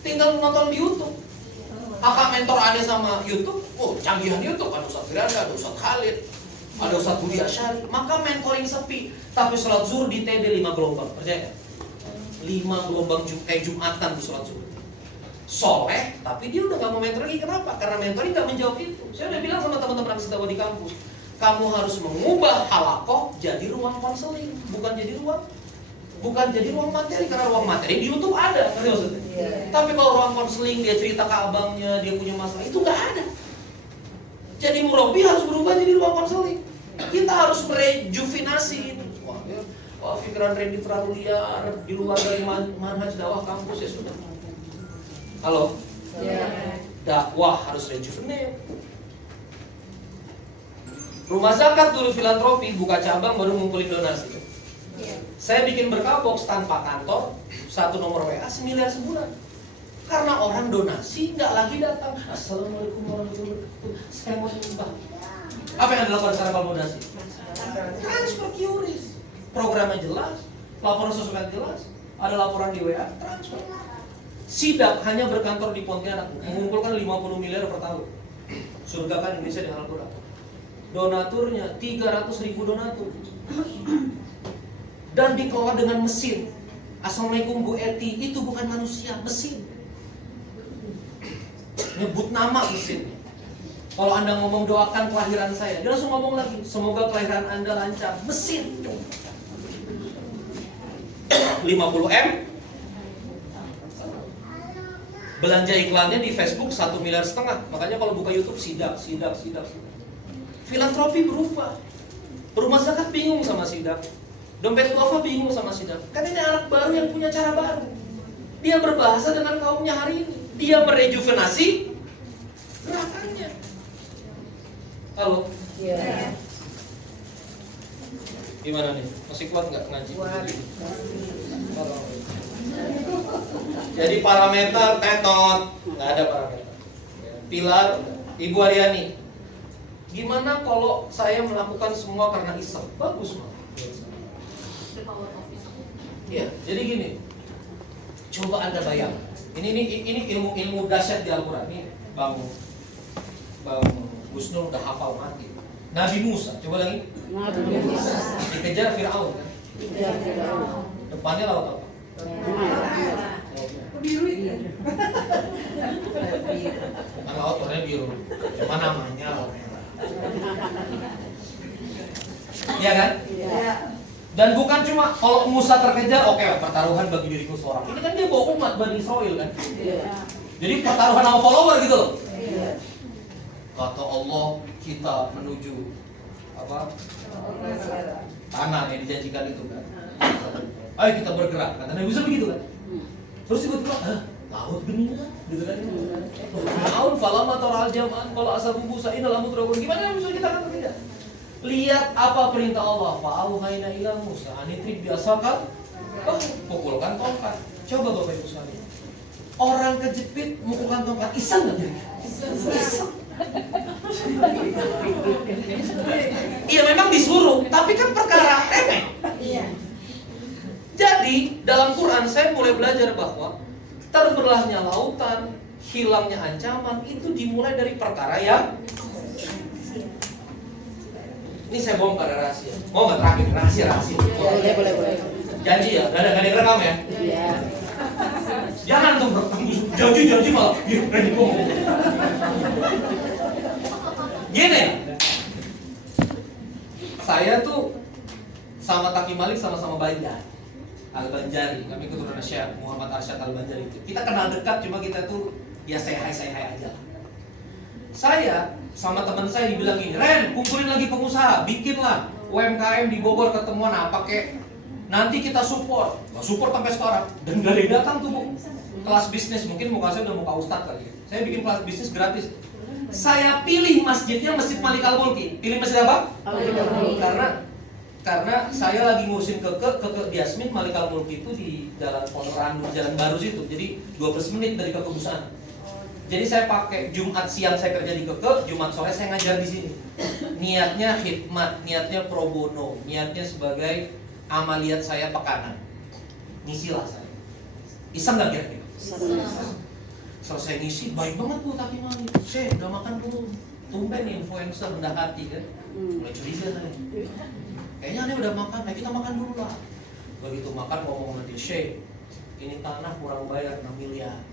Tinggal nonton di YouTube. Kakak mentor aneh sama YouTube, oh canggihan YouTube, ada Ustadz Firanda, ada Ustadz Khalid, ada Ustadz Budi Asyari. Maka mentoring sepi, tapi sholat zuhur di ITB 5 gelombang, percaya? 5 gelombang Jumatan di sholat zuhur. Soleh, tapi dia udah gak mau mentoring. Kenapa? Karena mentoring gak menjawab itu. Saya udah bilang sama teman-teman aktivis dakwah di kampus, kamu harus mengubah halakoh jadi ruang konseling, bukan jadi ruang materi. Karena ruang materi di YouTube ada, ngerti maksudnya? Tapi kalau ruang konseling, dia cerita ke abangnya, dia punya masalah, itu nggak ada. Jadi Murabi harus berubah jadi ruang konseling. Kita harus merejuvenasi itu. Wah, pikiran Randy terlalu liar, di luar dari manhaj dakwah kampus, ya sudah. Halo? Dakwah harus rejuvenate. Rumah zakat dulu filantropi, buka cabang baru ngumpulin donasi. Saya bikin berkah box tanpa kantor, 1 nomor WA, 1 miliar sebulan. Karena orang donasi nggak lagi datang. Assalamualaikum warahmatullahi wabarakatuh. Saya mau nyumbang. Apa yang dilakukan secara kalau donasi? Transfer QRIS. Programnya jelas, laporan sosmed jelas, ada laporan di WA, transfer. Sidak hanya berkantor di Pontianak, mengumpulkan 50 miliar per tahun. Surgakan Indonesia dengan Al-Quran. Donaturnya 300.000 donatur. Dan dikelola dengan mesin. Assalamualaikum Bu Eti, itu bukan manusia, mesin. Nyebut nama mesin. Kalau Anda ngomong doakan kelahiran saya, dia langsung ngomong lagi, semoga kelahiran Anda lancar, mesin. 50M. Belanja iklannya di Facebook 1,5 miliar. Makanya kalau buka YouTube sidak. Filantropi berubah. Rumah zakat bingung sama sidak. Dompet duafa bingung sama sidang. Kan ini anak baru yang punya cara baru. Dia berbahasa dengan kaumnya hari ini. Dia merejuvenasi gerakannya. Halo? Iya. Gimana nih? Masih kuat nggak ngaji? Jadi parameter tetot, nggak ada parameter. Pilar, Ibu Aryani. Gimana kalau saya melakukan semua karena iseng? Bagus, Mak. Iya, jadi gini. Coba Anda bayang. Ini ilmu dahsyat di Al-Qur'an. Ini Bang Gusnul udah hafal mati. Nabi Musa, coba lagi. Dikejar Fir'aun kan? Depannya laut apa? Biru itu. Bukan laut warnanya biru. Cuma namanya laut merah. Iya kan? Iya. Dan bukan cuma kalau Musa terkejar, oke, pertaruhan bagi diriku seorang. Ini kan dia bawa umat Bani Israel kan? Jadi pertaruhan sama follower gitu loh. Kata Allah, kita menuju apa? Tanah yang dijanjikan itu kan. Ayo kita bergerak. Kata Nabi Musa begitu kan. Terus tiba-tiba, laut bening kan? Gitu kan? Fir'aun falama taral jam'an qala ashabu Musa innal amra gimana Nabi Musa kita akan bekerja? Lihat apa perintah Allah. Fa'auhayna ila Musa anitrib biasaka. Pukulkan tongkat. Coba Bapak Ibu sekalian. Orang kejepit mukulkan tongkat, iseng nggak jadi? Iseng. Iya memang disuruh, tapi kan perkara remeh. Iya. Jadi dalam Quran saya mulai belajar bahwa terbelahnya lautan, hilangnya ancaman itu dimulai dari perkara yang ini saya bongkar rahasia. Mau nggak terakhir rahasia? Boleh. Janji ya, nggak ada rekam ya. Iya. Jangan tuh janji malah. Berani ngomong. Gini, saya tuh sama Taki Malik sama-sama Banjar Al-Banjari. Kami keturunan Syekh Muhammad Arsyad Al-Banjari itu. Kita kenal dekat, cuma kita tuh ya say hi aja. Saya sama teman saya dibilang gini, Ren, kumpulin lagi pengusaha, bikinlah UMKM di Bogor ketemuan apa kek. Nanti kita support. Support sampai sekarang. Dan gak ada yang datang tuh, Bu. Kelas bisnis, mungkin muka saya udah muka ustadz kali. Saya bikin kelas bisnis gratis. Saya pilih masjidnya Masjid Malik Al-Mulki. Pilih masjid apa? Karena saya lagi ngurusin keke Yasmin Malik Al-Mulki itu di Jalan Pondok Randu, Jalan Baru situ. Jadi 12 menit dari Keke Busana. Jadi saya pakai Jumat siang saya kerja di Keke, Jumat sore saya ngajar di sini. Niatnya khidmat, niatnya pro bono, niatnya sebagai amaliat saya pekanan. Ngisilah saya. Iseng nggak kira-kira? Selesai ngisi, baik banget Bu Taki Malik. Saya udah makan belum? Tumben influencer rendah hati kan? Mulai curiga saya. Kayaknya aneh udah makan, nah kita makan dulu lah. Begitu makan ngomong nanti, Syekh, ini tanah kurang bayar 6 miliar.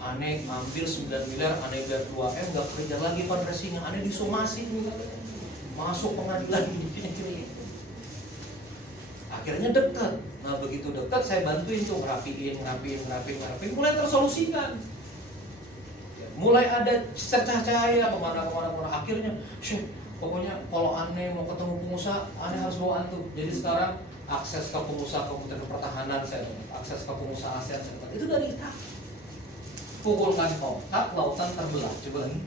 Aneh ngambil 9 miliar, aneh biar 2M, gak kerja lagi fundraising, aneh disomasi nih. Masuk pengadilan gini. Akhirnya dekat. Nah begitu dekat saya bantuin tuh ngerapiin, mulai tersolusikan. Mulai ada cercah cahaya kemana. Akhirnya, Syekh, pokoknya kalau aneh mau ketemu pengusaha, aneh harus bawa antum. Jadi sekarang akses ke pengusaha Kementerian Pertahanan saya dapat, akses ke pengusaha ASEAN saya dapat. Itu dari kita. Pukulkan tongkat, lautan terbelah. Coba lagi.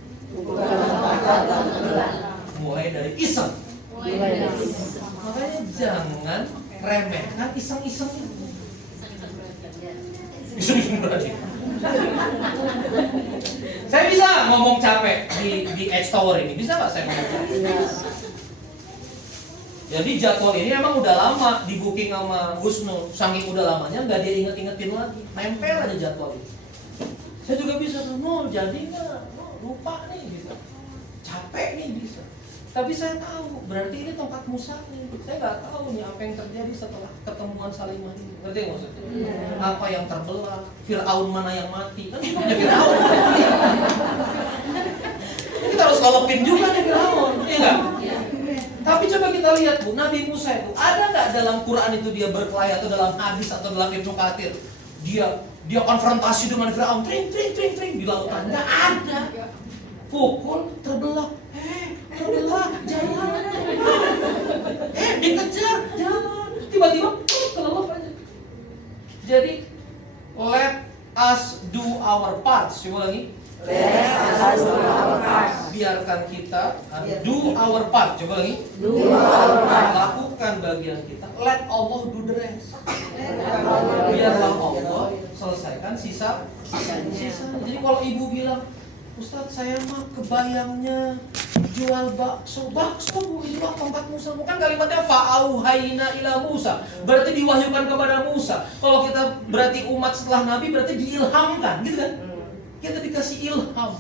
Mulai dari iseng. Makanya jangan remehkan iseng-iseng. Iseng-iseng berarti. Saya bisa ngomong capek di Edge Tower ini, bisa nggak saya ngomong capek? Jadi jadwal ini emang udah lama di booking sama Gusnul, saking udah lamanya nggak dia inget-ingetin lagi, nempel aja jadwal ini. Saya juga bisa, jadi nggak, lupa nih bisa, capek nih bisa. Tapi saya tahu, berarti ini tongkat Musa nih. Saya nggak tahu nih apa yang terjadi setelah ketemuan Salimah ini. Ngerti nggak maksudnya? Apa yang terbelah? Fir'aun mana yang mati? Kan gimana Fir'aun? Kita harus ngelopin juga nih Fir'aun, iya nggak? Tapi coba kita lihat Bu, Nabi Musa itu ada nggak dalam Quran itu dia berkelahi atau dalam hadis atau dalam Ibnu Katsir? Dia konfrontasi dengan Fir'aun, tring di lautan. Nggak ada. Pukul terbelah. Terbelah, jangan. Dikejar, jangan. tiba-tiba kelelep aja. Jadi let us do our parts. Coba lagi. Biarkan kita do our part. Coba lagi. Lakukan bagian kita. Let Allah do the rest. Biarlah Allah selesaikan sisa. Jadi kalau ibu bilang, Ustadz saya mah kebayangnya jual bakso bu, itulah tongkat Musa. Bukan kalimatnya fa'auhayna ila Musa, berarti diwahyukan kepada Musa. Kalau kita berarti umat setelah Nabi berarti diilhamkan, gitu kan? Kita dikasih ilham.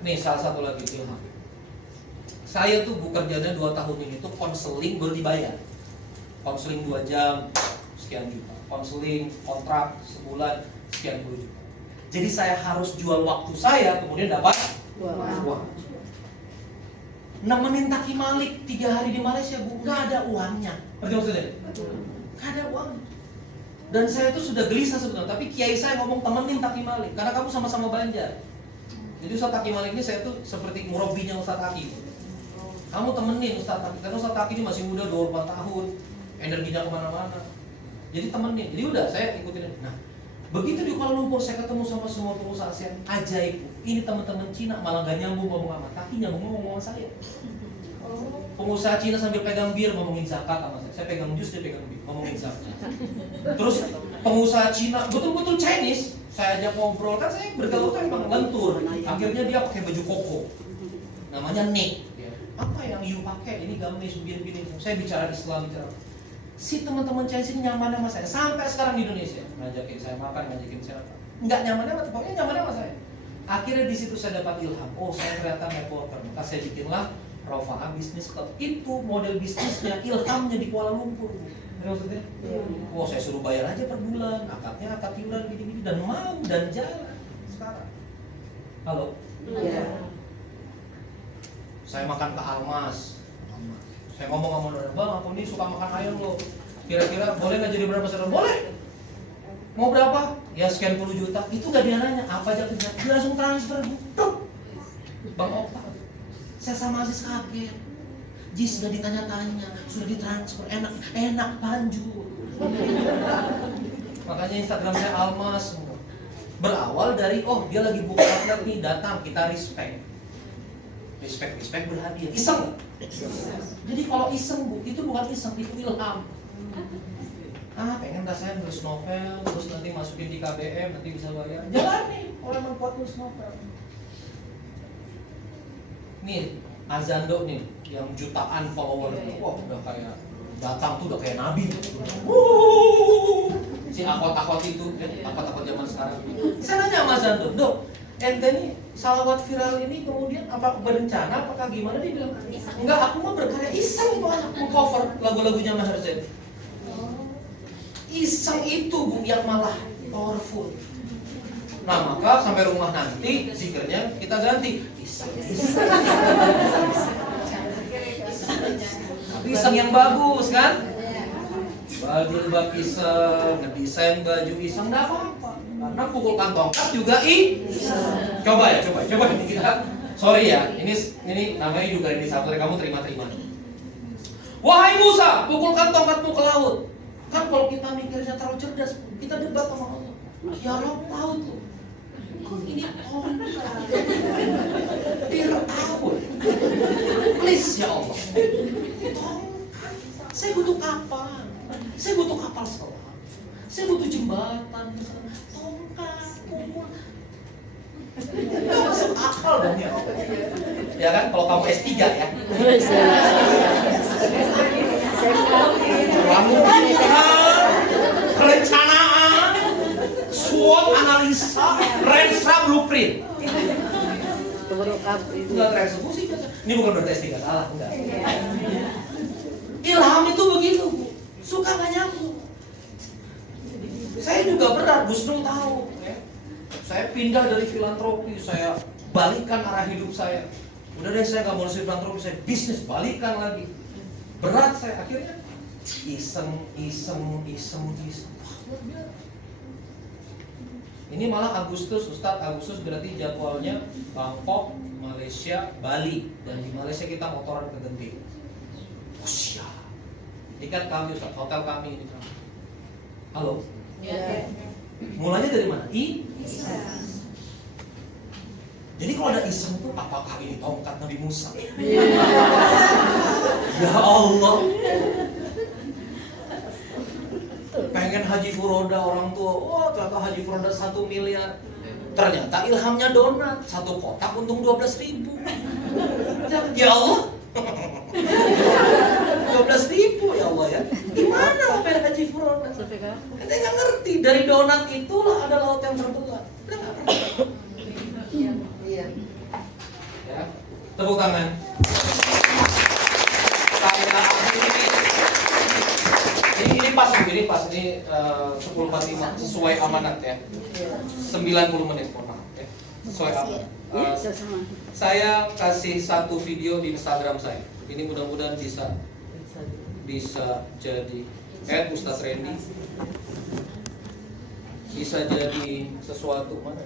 Nih salah satu lagi ilham. Saya tuh bekerjanya 2 tahun ini tuh konseling baru dibayar. Konseling 2 jam sekian juta. Konseling kontrak sebulan sekian puluh juta. Jadi saya harus jual waktu saya kemudian dapat uang. Nemenin Taki Malik 3 hari di Malaysia bu, nggak ada uangnya. Ngerti maksudnya? Nggak ada uang. Dan saya tuh sudah gelisah sebetulnya, tapi kiai saya ngomong temenin Taki Malik karena kamu sama-sama Banjar. Jadi Ustaz Taki Malik ini saya tuh seperti murabinya Ustaz Taki. Kamu temenin Ustaz Taki, karena Ustaz Taki ini masih muda 24 tahun, energinya kemana-mana. Jadi temenin. Jadi udah saya ikutin. Nah, begitu di Kuala Lumpur saya ketemu sama semua pengusaha ASEAN, ajaib. Ini teman-teman Cina malah gak nyambung ngomong sama Taki, nyambung ngomong sama saya. Pengusaha Cina sambil pegang bir ngomongin zakat sama saya. Saya pegang jus, dia pegang bir ngomongin zakat. Terus pengusaha Cina betul-betul Chinese, saya ajak ngobrol, kan saya bergaul kan memang lentur. Akhirnya dia pakai baju koko, namanya Nick. Apa yang you pakai? Ini gamis begini-begini. Saya bicara Islam, bicara. Si teman-teman Chinese ini nyaman sama saya sampai sekarang di Indonesia, ngajakin saya makan, ngajakin saya makan. Nggak nyaman sama, pokoknya nyaman sama saya. Akhirnya di situ saya dapat ilham. Oh, saya ternyata networker. Maka saya bikinlah Rofa'a Business Club. Itu model bisnisnya, ilhamnya di Kuala Lumpur. Maksudnya? Oh, saya suruh bayar aja per bulan, akadnya akad iuran gini-gini, dan mau dan jalan sekarang. Halo? Iya. Saya makan ke Almas. Saya ngomong sama orang, bang aku ini suka makan ayam loh. Kira-kira boleh nggak jadi berapa saudara? Boleh. Mau berapa? Ya sekian puluh juta. Itu gak dia nanya, apa aja kerja? Dia langsung transfer. Bang Opa, saya sama Aziz kaget. Jis gak ditanya-tanya, sudah ditransfer, enak lanjut. Makanya Instagram saya Almas. Berawal dari, oh dia lagi buka outlet nih, datang, kita respect. Respect berhadiah. Iseng. Jadi kalau iseng bu, itu bukan iseng, itu ilham. Pengen saya nulis novel, terus nanti masukin di KBM, nanti bisa bayar. Jalani, orang membuat nulis novel. Nih, Azando nih, yang jutaan follower. Wah, udah kayak datang tuh udah kayak nabi. Si akot-akot itu, akot-akot zaman sekarang. Saya nanya sama Azando, Dok, ente nih salawat viral ini kemudian apa berencana apakah gimana? Dia bilang enggak, aku mah berkarya iseng banget mengcover lagu-lagunya Maher Zain. Iseng itu bu yang malah powerful. Nah maka sampai rumah nanti zikirnya kita ganti iseng. Tapi iseng yang bagus kan? Baju bab iseng, ngedesain baju iseng, enggak apa-apa. Karena pukul kantongkat juga coba ini kita. Sorry ya, ini namanya juga ini satu kamu terima. Wahai Musa, pukulkan tongkatmu ke laut. Kan kalau kita mikirnya terlalu cerdas, kita debat sama Allah. Ya Rob, laut tuh. Kok ini tongkat? Fir'aun. Please ya Allah. Tongkat. Saya butuh kapal. Saya butuh kapal selam. Saya butuh jembatan. Tongkat, pukul. Nggak masuk akal dong ya. Ya kan, kalau kamu S3 ya. Perencanaan, SWOT analisa, Rensa blueprint. Enggak tereksekusi. Ini bukan berarti S3 salah, enggak. Ilham itu begitu, Bu. Suka nggak nyambung. Saya juga berat, Gus Nung tahu. Ya. Saya pindah dari filantropi, saya balikan arah hidup saya. Udah deh, saya nggak mau nulis filantropi, saya bisnis, balikan lagi. Berat saya, akhirnya iseng. Wah, luar biasa. Ini malah Agustus, Ustadz Agustus berarti jadwalnya Bangkok, Malaysia, Bali. Dan di Malaysia kita motoran ke Genting. Usia. Tiket kami Ustaz, hotel kami ini. Halo? Ya. Mulanya dari mana? Jadi kalau ada iseng tuh, apakah ini tongkat Nabi Musa? Ya Allah. Pengen haji furoda orang tua, oh ternyata haji furoda 1 miliar. Ternyata ilhamnya donat, 1 kotak untung 12.000. Ya Allah. 12.000 ya Allah ya. Gimana pengen haji furoda? Kita nggak ngerti, dari donat itulah ada laut yang terbelah. Udah nggak ngerti. Iya. Ya, tepuk tangan. Saya ini pas ini 10.45 sesuai amanat ya. 90 menit mohon maaf ya. Sesuai amanat. Saya kasih 1 video di Instagram saya. Ini mudah-mudahan bisa jadi Ustadz Randy. Bisa jadi sesuatu mana?